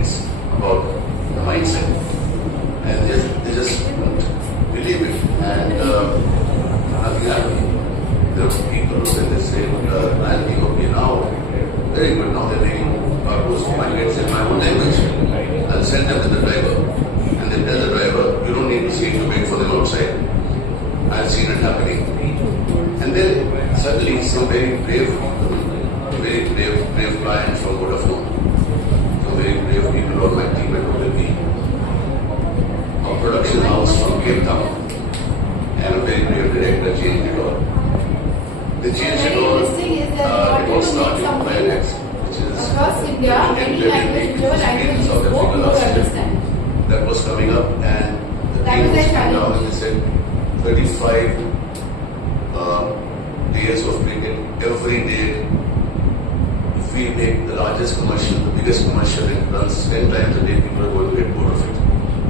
it's about the mindset. And they just couldn't believe it. And nothing happened. There were people when they say, Lion King, okay, now, very good, now they're making cartoons for my kids in my own language. I'll send them to the driver. And they tell the driver, you don't need to see to wait for them outside. I've seen it happening. And then suddenly some very brave clients from Vodafone, some very brave people on my team at OLP, a production house from Cape Town, and a very brave director changed it all. They changed it all. It was started by an ex, which is across India, any language, whichever language you spoke, you would understand. That was coming up, and the That team was was their coming down challenge. and they said 35 days of cricket every day. If we make the largest commercial, the biggest commercial, it runs 10 times a day, people are going to get bored of it.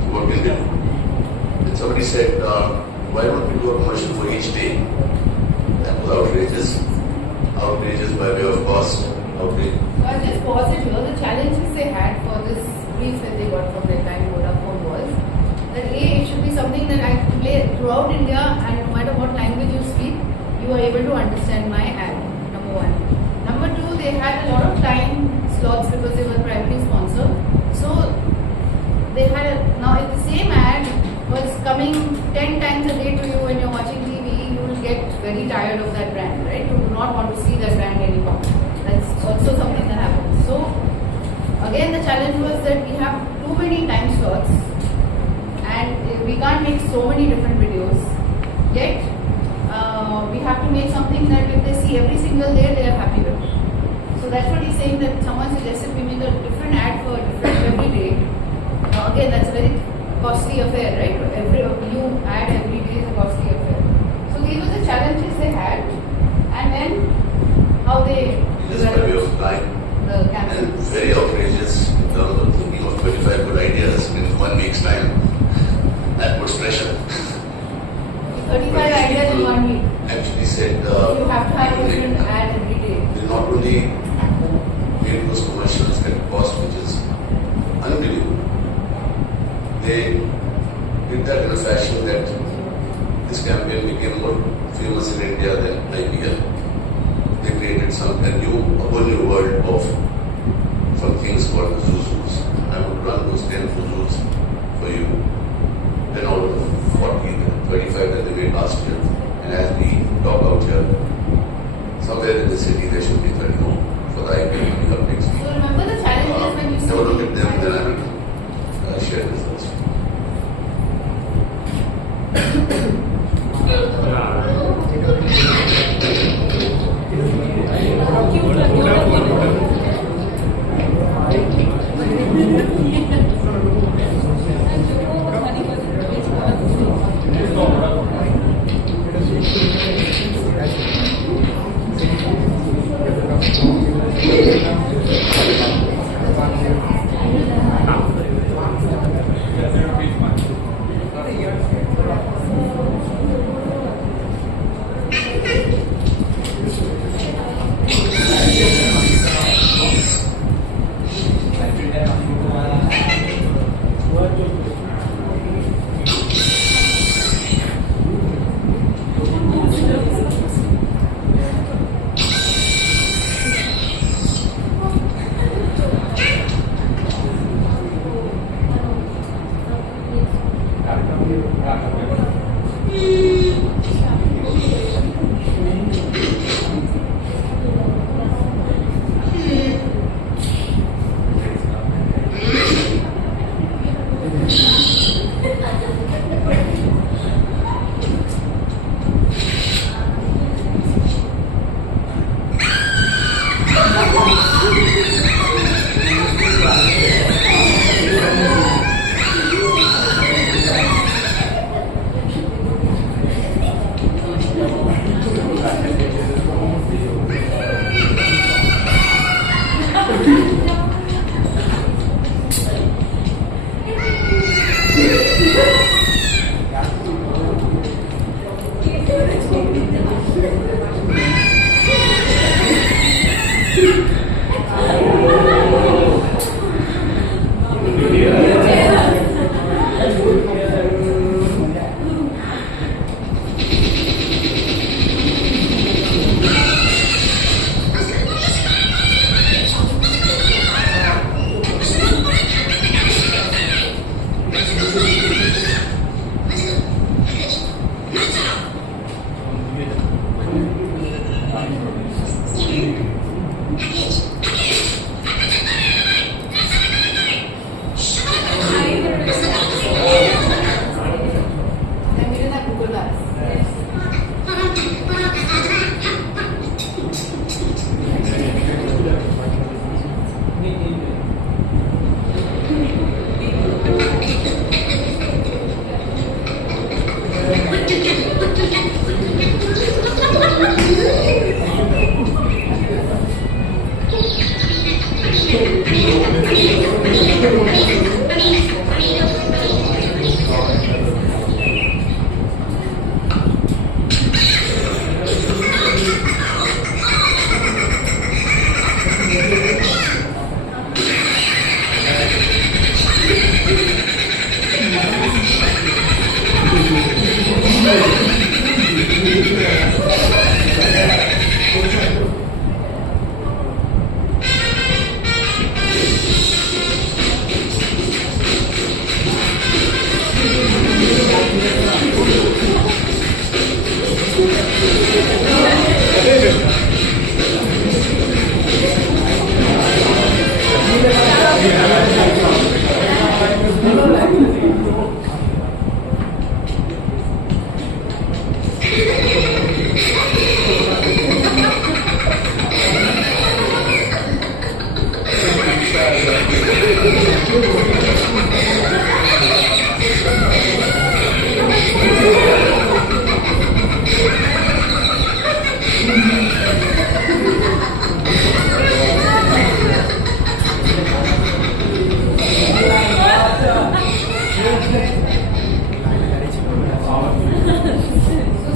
So what can they do? And somebody said, why don't we do a commercial for each day? That was outrageous. Outrageous by way of cost. Outrageous. I'll just pause it here. The challenges they had for this brief that they got from their time Vodafone was that A, it should be something that I can play throughout India, and no matter what language you speak, you are able to understand my ad, number one. Number two, they had a lot of time slots because they were primary sponsor. So they had now if the same ad was coming 10 times a day to you when you're watching TV, you will get very tired of that brand, right? You do not want to see that brand anymore. That's also something that happens. So again, the challenge was that we have too many time slots and we can't make so many different videos. Yet we have to make something that if they see every single day, they are happy with. So that's what he's saying, that someone suggested we make a different ad for different every day. Again, that's a very costly affair, right? Every new ad every day is a costly affair. So these were the challenges they had, and then how they Just by way of time. the campaign. And very outrageous in terms of thinking of 25 good ideas in 1 week's time. That puts pressure. 35 ideas in 1 week. Actually said, You have to have a different ad every day. they not only made those commercials at a cost which is unbelievable, they did that in a fashion that this campaign became more famous in India than IPL. They created a whole new world of some things called the Zuzus. I would run those 10 Zuzus for you. Then out of the 40, 35 that they made last year. And as we talk out here, somewhere in the city there should be 30 more for the IPL coming up next week. So remember the challenges when you Have a look at them, then I will share this also. So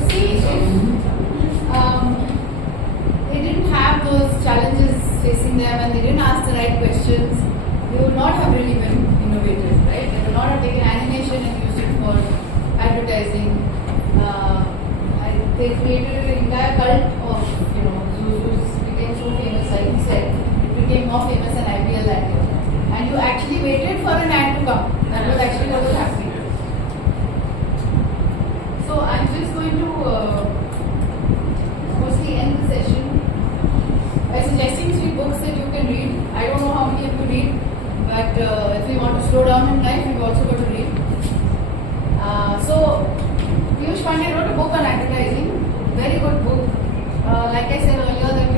see, they didn't have those challenges facing them and they didn't ask the right questions, they would not have really been innovative, right? They would not have taken animation and used it for advertising. They created an entire cult of, Zeus became so famous, like you said, it became more famous than IPL that year. And you actually waited for an ad to come. That was actually what was happening. So I'm just going to mostly end the session by suggesting 3 books that you can read. I don't know how many of you read, but if we want to slow down in life, we've also got to read. So Piyush Pandey wrote a book on advertising, very good book. Like I said earlier, that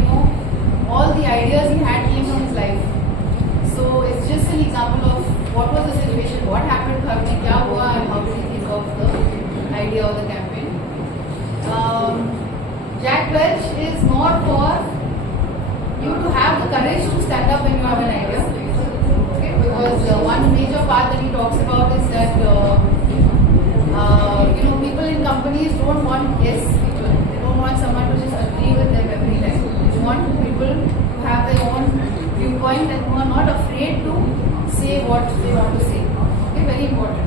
all the ideas he had came from his life. So it's just an example of what was the situation, what happened, kya hua, and how did he think of the idea of the campaign. Jack Welch is more for you to have the courage to stand up when you have an idea. Okay? Because one major part that he talks about is that people in companies don't want yes people. They don't want someone to just agree with them every time. They want people to have their own viewpoint and who are not afraid to say what they want to say. Okay, very important.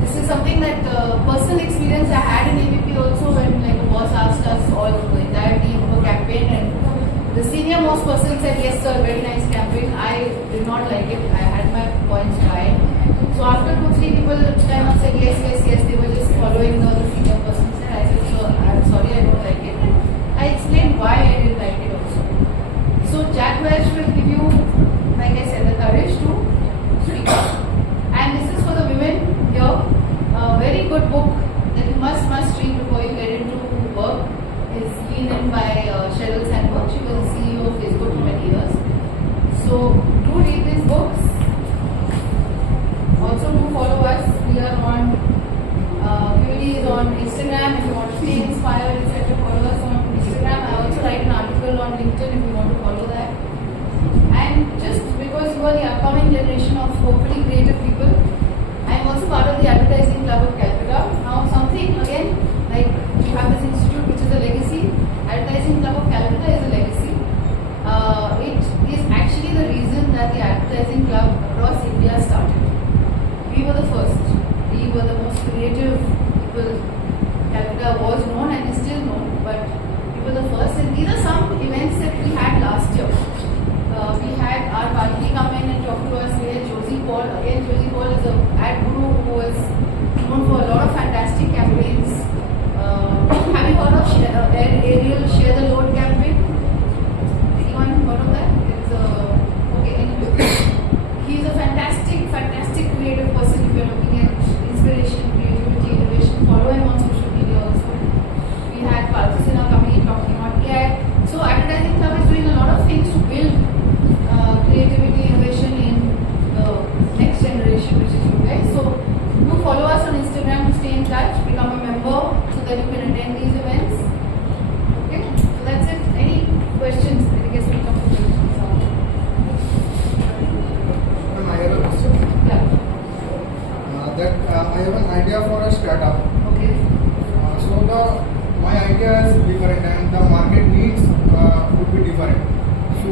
This is something that personal experience I had in ABP also when the boss asked us all, the entire team, for campaign, and the senior most person said, yes sir, very nice campaign. I did not like it. I had my points high. So after 2-3 people kind of said yes, they were just following the senior person said. I said, sir, I'm sorry, I don't like it. And I explained why I didn't like it also. So Jack Welch will give you, like I said, the courage to speak up. And this is for the women here. A very good book that you must read before you get into work is Lean In by Sheryl Sandberg. She was the CEO of Facebook for many years. So do read these books. Also do follow us. We are on QED is on Instagram if you want to stay inspired, etc. Follow us on Instagram. I also write an article on LinkedIn if you want to follow that. And just because you are the upcoming generation of hopefully creative people, I am also part of the Advertising Club of Calcutta. Now something again, like you have this institute which is a legacy. Advertising Club of Calcutta is a legacy. It is actually the reason that the Advertising Club across India started. We were the first. We were the most creative people. Calcutta was known and is still known, but we were the first. And these are some events that we had last year. We had our Balki come in and talk to us. We had Josie Paul. Again, Josie Paul that you can attend these events. Okay, so that's it. Any questions? I guess we'll come to questions. I have a question. Yeah. I have an idea for a startup. Okay. My idea is different and the market needs would be different. So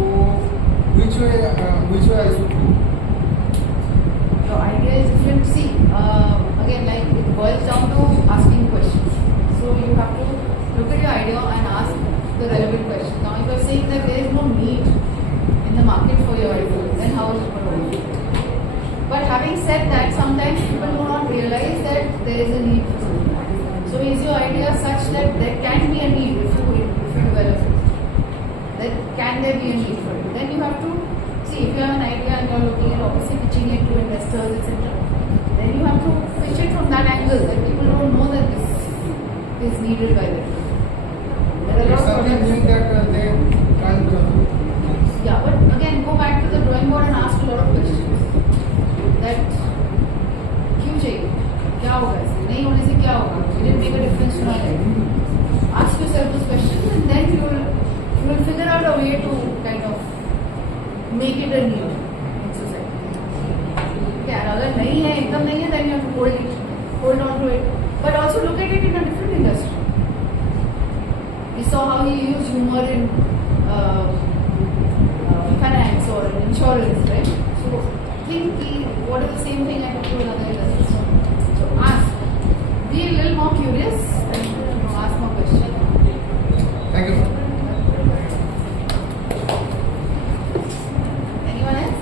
which way I should go? Your idea is different. See, again, like it boils down to asking questions. So you have to look at your idea and ask the relevant questions. Now, if you are saying that there is no need in the market for your idea, then how is it going to work? But having said that, sometimes people do not realize that there is a need for something. So is your idea such that there can be a need if you develop it? Can there be a need for it? Then you have to see if you have an idea and you are looking at obviously pitching it to investors, etc. Then you have to pitch it from that angle that people don't know that this is needed by them. There are a lot of Something products. new that they can't Yeah, but again, go back to the drawing board and ask a lot of questions. That क्यों चाहिए? क्या होगा इससे? नहीं होने से क्या होगा? Will it make a difference to my life? Ask yourself those questions and then you will figure out a way to kind of make it a need in society. Okay, and अगर नहीं है, एकदम नहीं है, then you have to hold on to it. But also look at it in a different industry. We saw how he used humor in finance or in insurance, right? So think what is the same thing I could do in other industries. So ask. Be a little more curious and ask more questions. Thank you. Anyone else?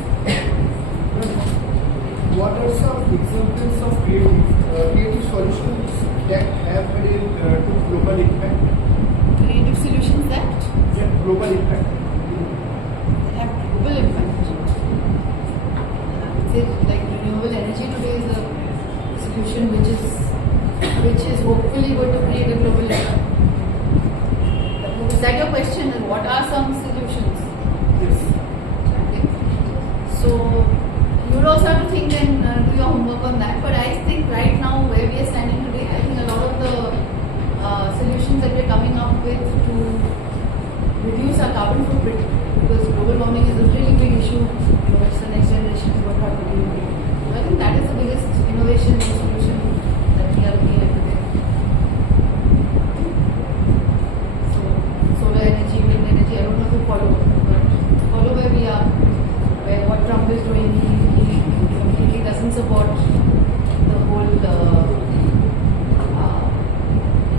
What are some examples of creative solutions that have had to global impact? Creative solutions that Global impact. have global impact. Like renewable energy today is a solution which is hopefully going to create a global impact. Is that your question? And what are some solutions? Yes. Okay. So you would also have to think and do your homework on that. But I think right now where we are standing today, I think a lot of the solutions that we're coming up with to reduce our carbon footprint, because global warming is a really big issue which the next generation is going to have to deal with. So I think that is the biggest innovation and solution that we are looking at today. So solar energy, wind energy, I don't know if you follow, but follow where we are, where what Trump is doing, he completely doesn't support the whole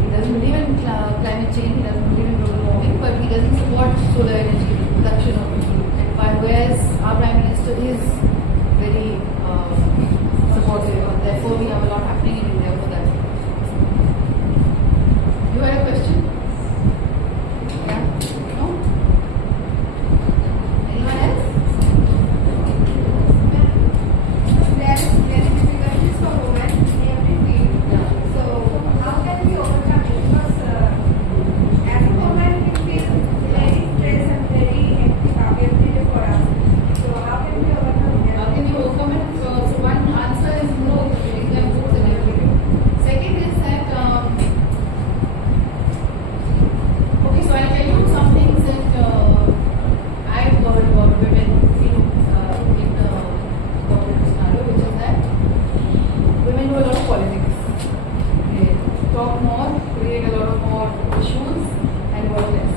he doesn't believe in climate change, he doesn't believe in global warming, but he doesn't support solar energy production of it. Whereas our Prime Minister is very supportive, and therefore we have a lot happening in India for that. You had a question? Yeah? No? Anyone else? There is difficulties for women in every field. Yeah. So how can we overcome it? Because as a woman we feel very stressed and very hectic for us. So how can we overcome it? How can you overcome it? So one answer is no, you can books and everything. Second is that, okay, so I'll tell you some things that I've heard about women in the corporate scenario, which is that women do a lot of politics. They talk more, create a lot of more issues, and work less.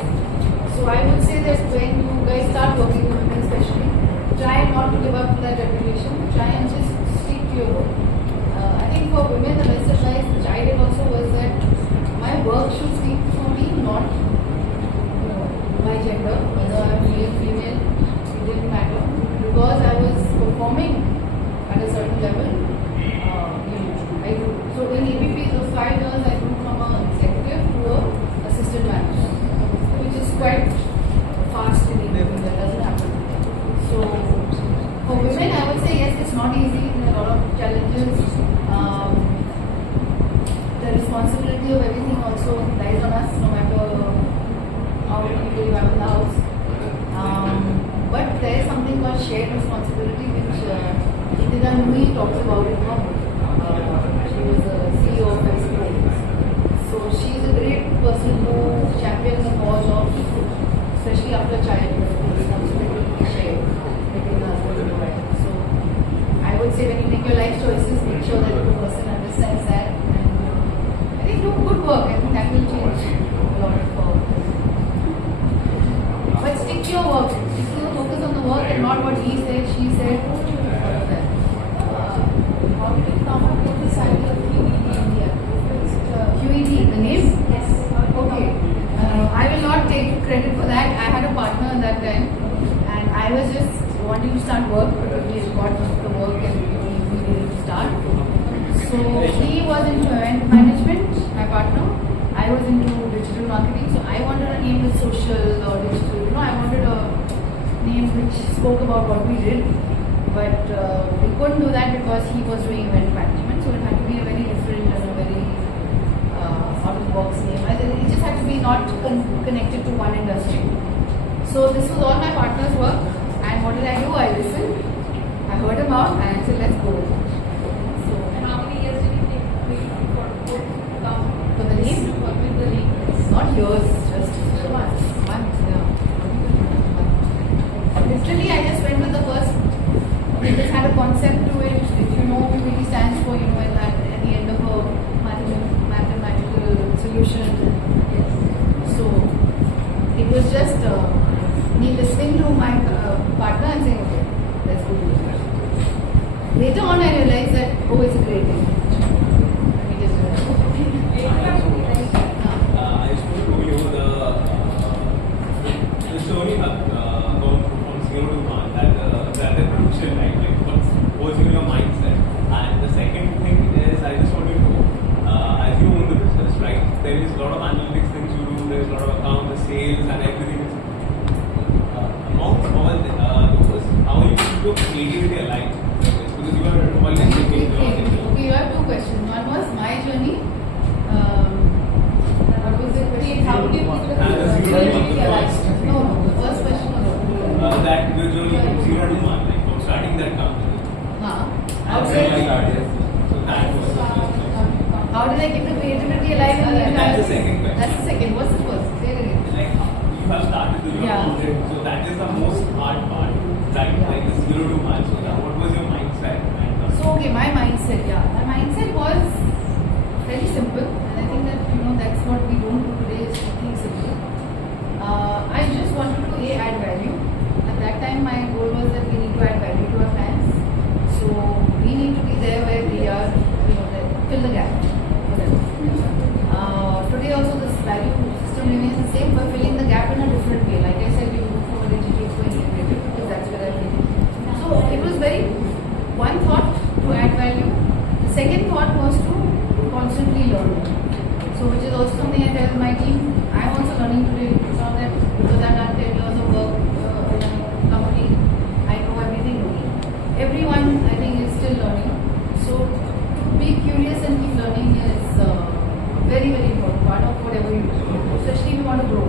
So I would say that when you guys start working with women especially, try not to live up to that reputation. Try and just stick to your work. I think for women, the best advice which I did also was that my work should speak for me, not my gender, whether I'm male, female, it didn't matter. Because I was performing at a certain level, so in ABP, those 5 years I moved from an executive to an assistant manager, which is quite fast in ABP. That doesn't happen. So for women, I would say yes, it's not easy. There are a lot of challenges. The responsibility of everything also lies on us, no matter how many people you have in the house. But there is something called shared responsibility, which Indira Nui talks about in her book. She was the CEO of SBI. So she work. I think that will change a lot of but stick to your work. Stick to the focus on the work and not what he said, she said. How did you come up with this idea of QED India? QED, the name? Yes. Okay. I will not take credit for that. I had a partner at that time and I was just wanting to start work. We got the work and we needed to start. So he was into event management, my partner. I was into digital marketing. So I wanted a name with social or digital. You know, I wanted a name which spoke about what we did. But we couldn't do that because he was doing event management. So it had to be a very different and a very out of the box name. It just had to be not connected to one industry. So this was all my partner's work. And what did I do? I listened. I heard him out and I said, let's go. So, And how many years did it take for the name? with the name? Not years, just months. Yeah. Literally, I just went with the first. We just had a concept to it. If you know, it really stands for, you know, at the end of a mathematical solution. So it was just me listening to my partner and saying, okay, let's go do it. Later on, I realized that, oh, it's a great thing. Let me just do that. I just want to know you the story about from 0 to 1, that evolution, right? Like what's in your mindset? And the second thing is, I just want to know, as you own the business, right? There is a lot of analytics things you do. There is a lot of accounts, the sales, and everything. Amongst all those, how are you keep your creativity alive? Because you are always thinking. Okay, you have two questions. One was my journey. What was the question? How do you keep the creativity alive? No, the first question was that your journey from 0 to 1, like from starting that company. how did Like I, artists. So that was the first question. how did I keep the creativity alive? That's the second question. That's the second. What's the first? Say it again. Like you have started to your Yeah. project, so that is the most hard part, right? Yeah. Like the 0 to 1. So what was your mindset? And, So okay, my mindset, my mindset was very simple, and I think that that's what we don't do today is something simple. I just wanted to add value. At that time, my goal was that we need to add value to our fans. So we need to be there where we are, fill the gap for them. Today also this value system remains the same, but filling the gap in a different way. Like I said, we move from a digital to integrated because that's where I believe. So it was very one thought to add value. The second thought was to constantly learn. So which is also something I tell my team. I'm also learning today. It's not that because I've done 10 years of work in a company, I know everything. Everyone I think is still learning. So to be curious and keep learning is very, very important part of whatever you do. Especially if you want to grow.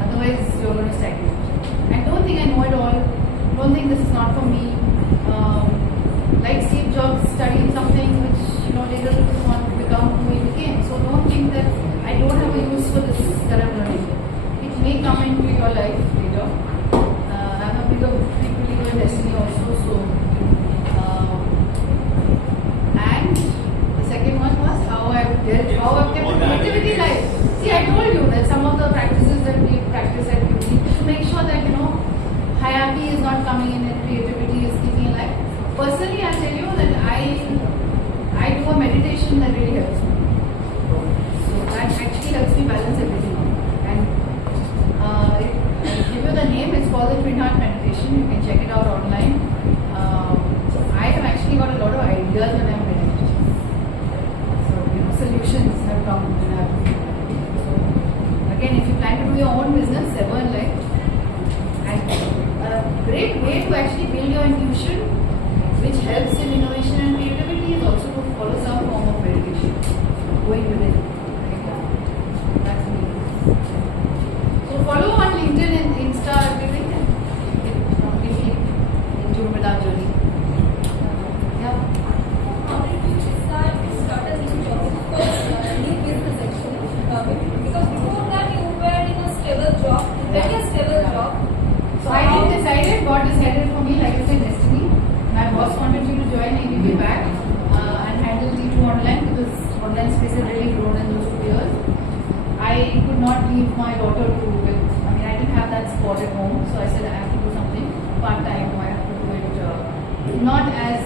Otherwise you're going to stagnate. I don't think I know it all. Don't think this is not for me. Like Steve Jobs studied something which later didn't want to become who he became. So don't think that I don't have a use for this that I'm learning. It may come into your life later. I'm a big believer in destiny also. So and the second one was how I've kept creativity alive. See, I told you that some of the practices that we practice at UC to make sure that hierarchy is not coming in and creativity is keeping alive. Personally, I'll tell you that I do a meditation that really helps me. So that actually helps me balance everything out. And I'll give you the name. It's called the Twin Heart Meditation. You can check it out online. I have actually got a lot of ideas when I'm meditating. So solutions have come when I've been meditating. So again, if you plan to do your own business ever in life, and a great way to actually build your intuition, which helps in innovation and creativity, is also to follow some form of meditation, going within. That's me. So follow on LinkedIn and Insta, everything, and get completely in tune with our journey. Yeah. How did you start a new job? Of course, new business actually. Because before that you were in a stable job not leave my daughter to with. I mean, I didn't have that spot at home, so I said I have to do something part time. I have to do it not as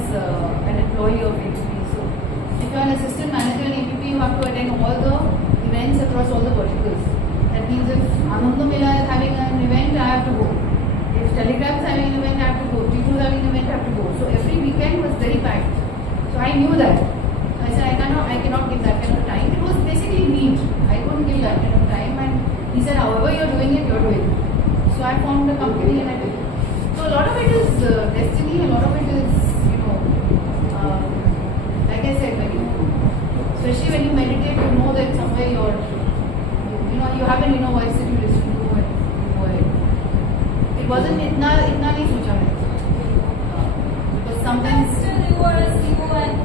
an employee of APP. So, if you are an assistant manager in APP, you have to attend all the events across all the verticals. That means if Ananda Mela is having an event, I have to go. If Telegram is having an event, I have to go. T2 is having an event, I have to go. So every weekend was very packed. So I knew that. I said I cannot give that kind of time. It was basically neat. I couldn't give that kind of time. And he said, however you're doing it, you're doing it. So I formed a company and I did it. So a lot of it is destiny. A lot of it is, like I said, especially when you meditate, you know that somewhere you have an inner voice that you listen to and you go ahead. It wasn't itna nahi socha hai. Because sometimes Still, you were a CEO and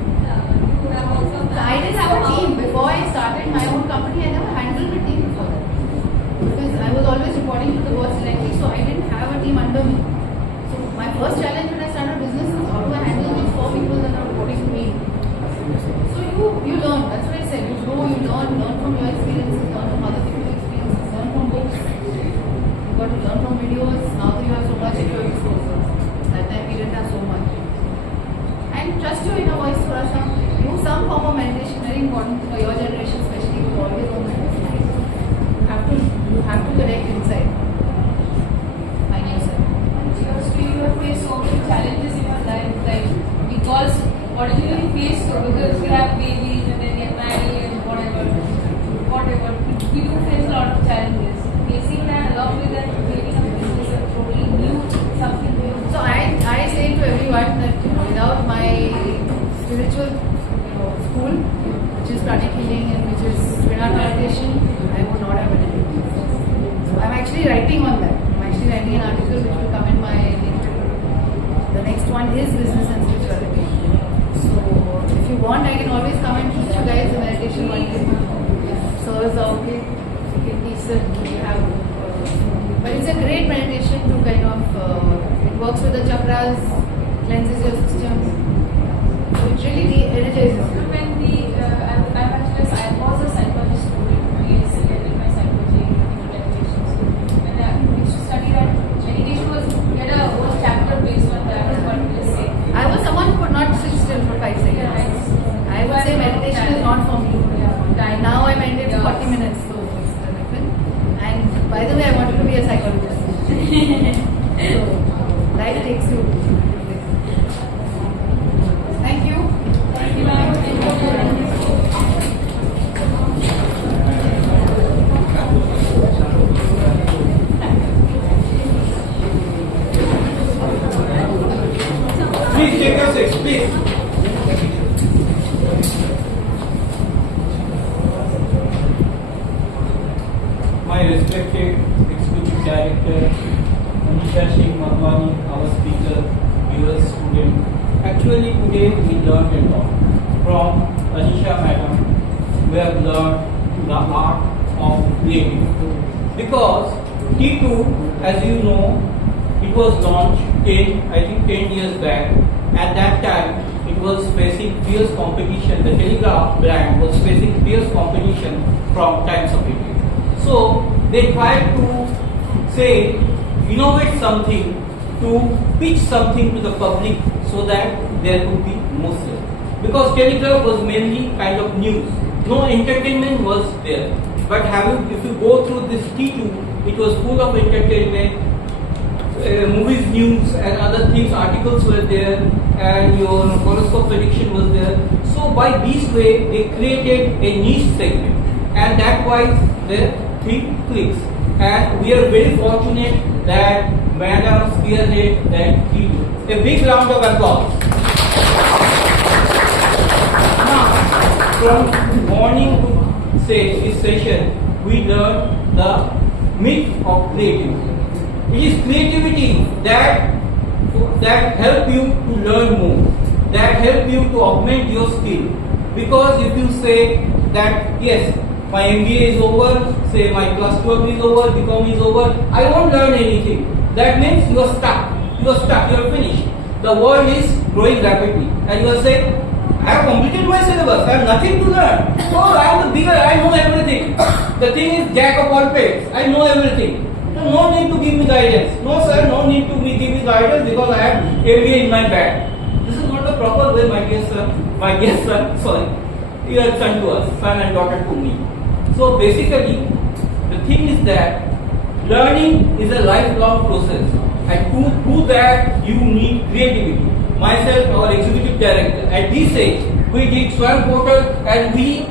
you have also. I didn't have a team before I started my own company. I never handled a team before that because I was always reporting to the boss directly, so I didn't have a team under me. So my first challenge when I started business is how do I handle these 4 people that are reporting to me. So you learn. That's what I said. You grow, you learn from your experiences, learn from other people's experiences, learn from books. You got to learn from videos. Now that you have so much at your disposal. That time we didn't have so much. And trust your inner voice, Surasha. Do some form of meditation, very important for your generation, especially who always on meditation. You have to connect inside. Find yourself. Seriously, you have faced so many challenges in your life, like because originally faced because we have babies and then get married and whatever. We do face a lot of challenges. Facing that along with that, creating a business and totally new, something new. So I say to everyone that without my spiritual school, which is pranic healing and which is Sridhar meditation, I would not have anything. So I'm actually writing on that. I'm actually writing an article which will come in my LinkedIn. The next one is business and spirituality. So if you want, I can always come and teach you guys the meditation one day. So it's okay. You can teach it. You have, but it's a great meditation to kind of. It works with the chakras, cleanses your system. So it really energizes you. When I was a psychologist student, I did my psychology meditation. When I used to study that, meditation was get a whole chapter based on that. Is what we say. I was someone who could not sit still for 5 seconds. Yeah, I would say meditation is not for me. Now I meditate for 40 minutes. So it's different. And by the way, I wanted to be a psychologist. So life takes you. Thank you. Thank you, ma'am. Please take your seats, please. My respected Executive Director, Anisha Singh Mahwani, our speaker, viewers, student. Actually, today we learned a lot from Anisha Madam. We have learned the art of creating. Because T2, as you know, it was launched 10 years back. At that time, it was facing fierce competition. The Telegraph brand was facing fierce competition from Times of India. So they tried to say, innovate something, to pitch something to the public so that there could be more sales. Because Telegraph was mainly kind of news. No entertainment was there. But if you go through this T2, it was full of entertainment, movies, news and other things, articles were there, and your horoscope prediction was there. So by this way, they created a niche segment, and that why the 3 clicks. And we are very fortunate that Madam spearhead that video. A big round of applause. Now, from morning to this session, we learned the myth of creativity. It is creativity that help you to learn more, that help you to augment your skill. Because if you say that yes, my MBA is over, say my plus 12 is over, BCom is over, I won't learn anything. That means you are stuck. You are finished. The world is growing rapidly, and you are saying, I have completed my syllabus, I have nothing to learn. Oh, I am the bigger, I know everything. the thing is jack of all trades. I know everything. So no need to give me guidance. No sir, no need to give me guidance because I have MBA in my bag. This is not the proper way, my dear sir. My dear son, sorry, dear son to us, son and daughter to me. So basically, the thing is that learning is a lifelong process, and to do that you need creativity. Myself, our executive director, at this age, we did Swam Portal and we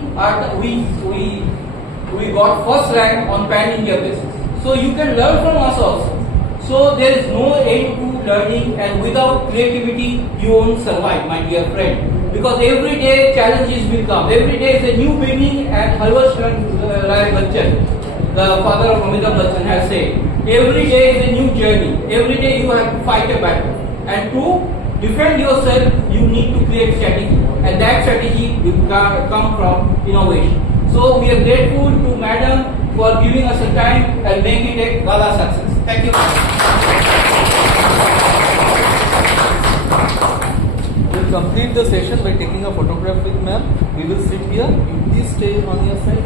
got first rank on Pan India basis. So you can learn from us also. So there is no end to learning, and without creativity you won't survive, my dear friend. Because every day challenges will come. Every day is a new beginning, and Harvards Rai Bachchan, the father of Amitabh Bachchan, has said, every day is a new journey. Every day you have to fight a battle. And to defend yourself, you need to create strategy. And that strategy will come from innovation. So we are grateful to Madam for giving us a time and making it a gala success. Thank you. We'll complete the session by taking a photograph with ma'am. We will sit here. You please stay on your side.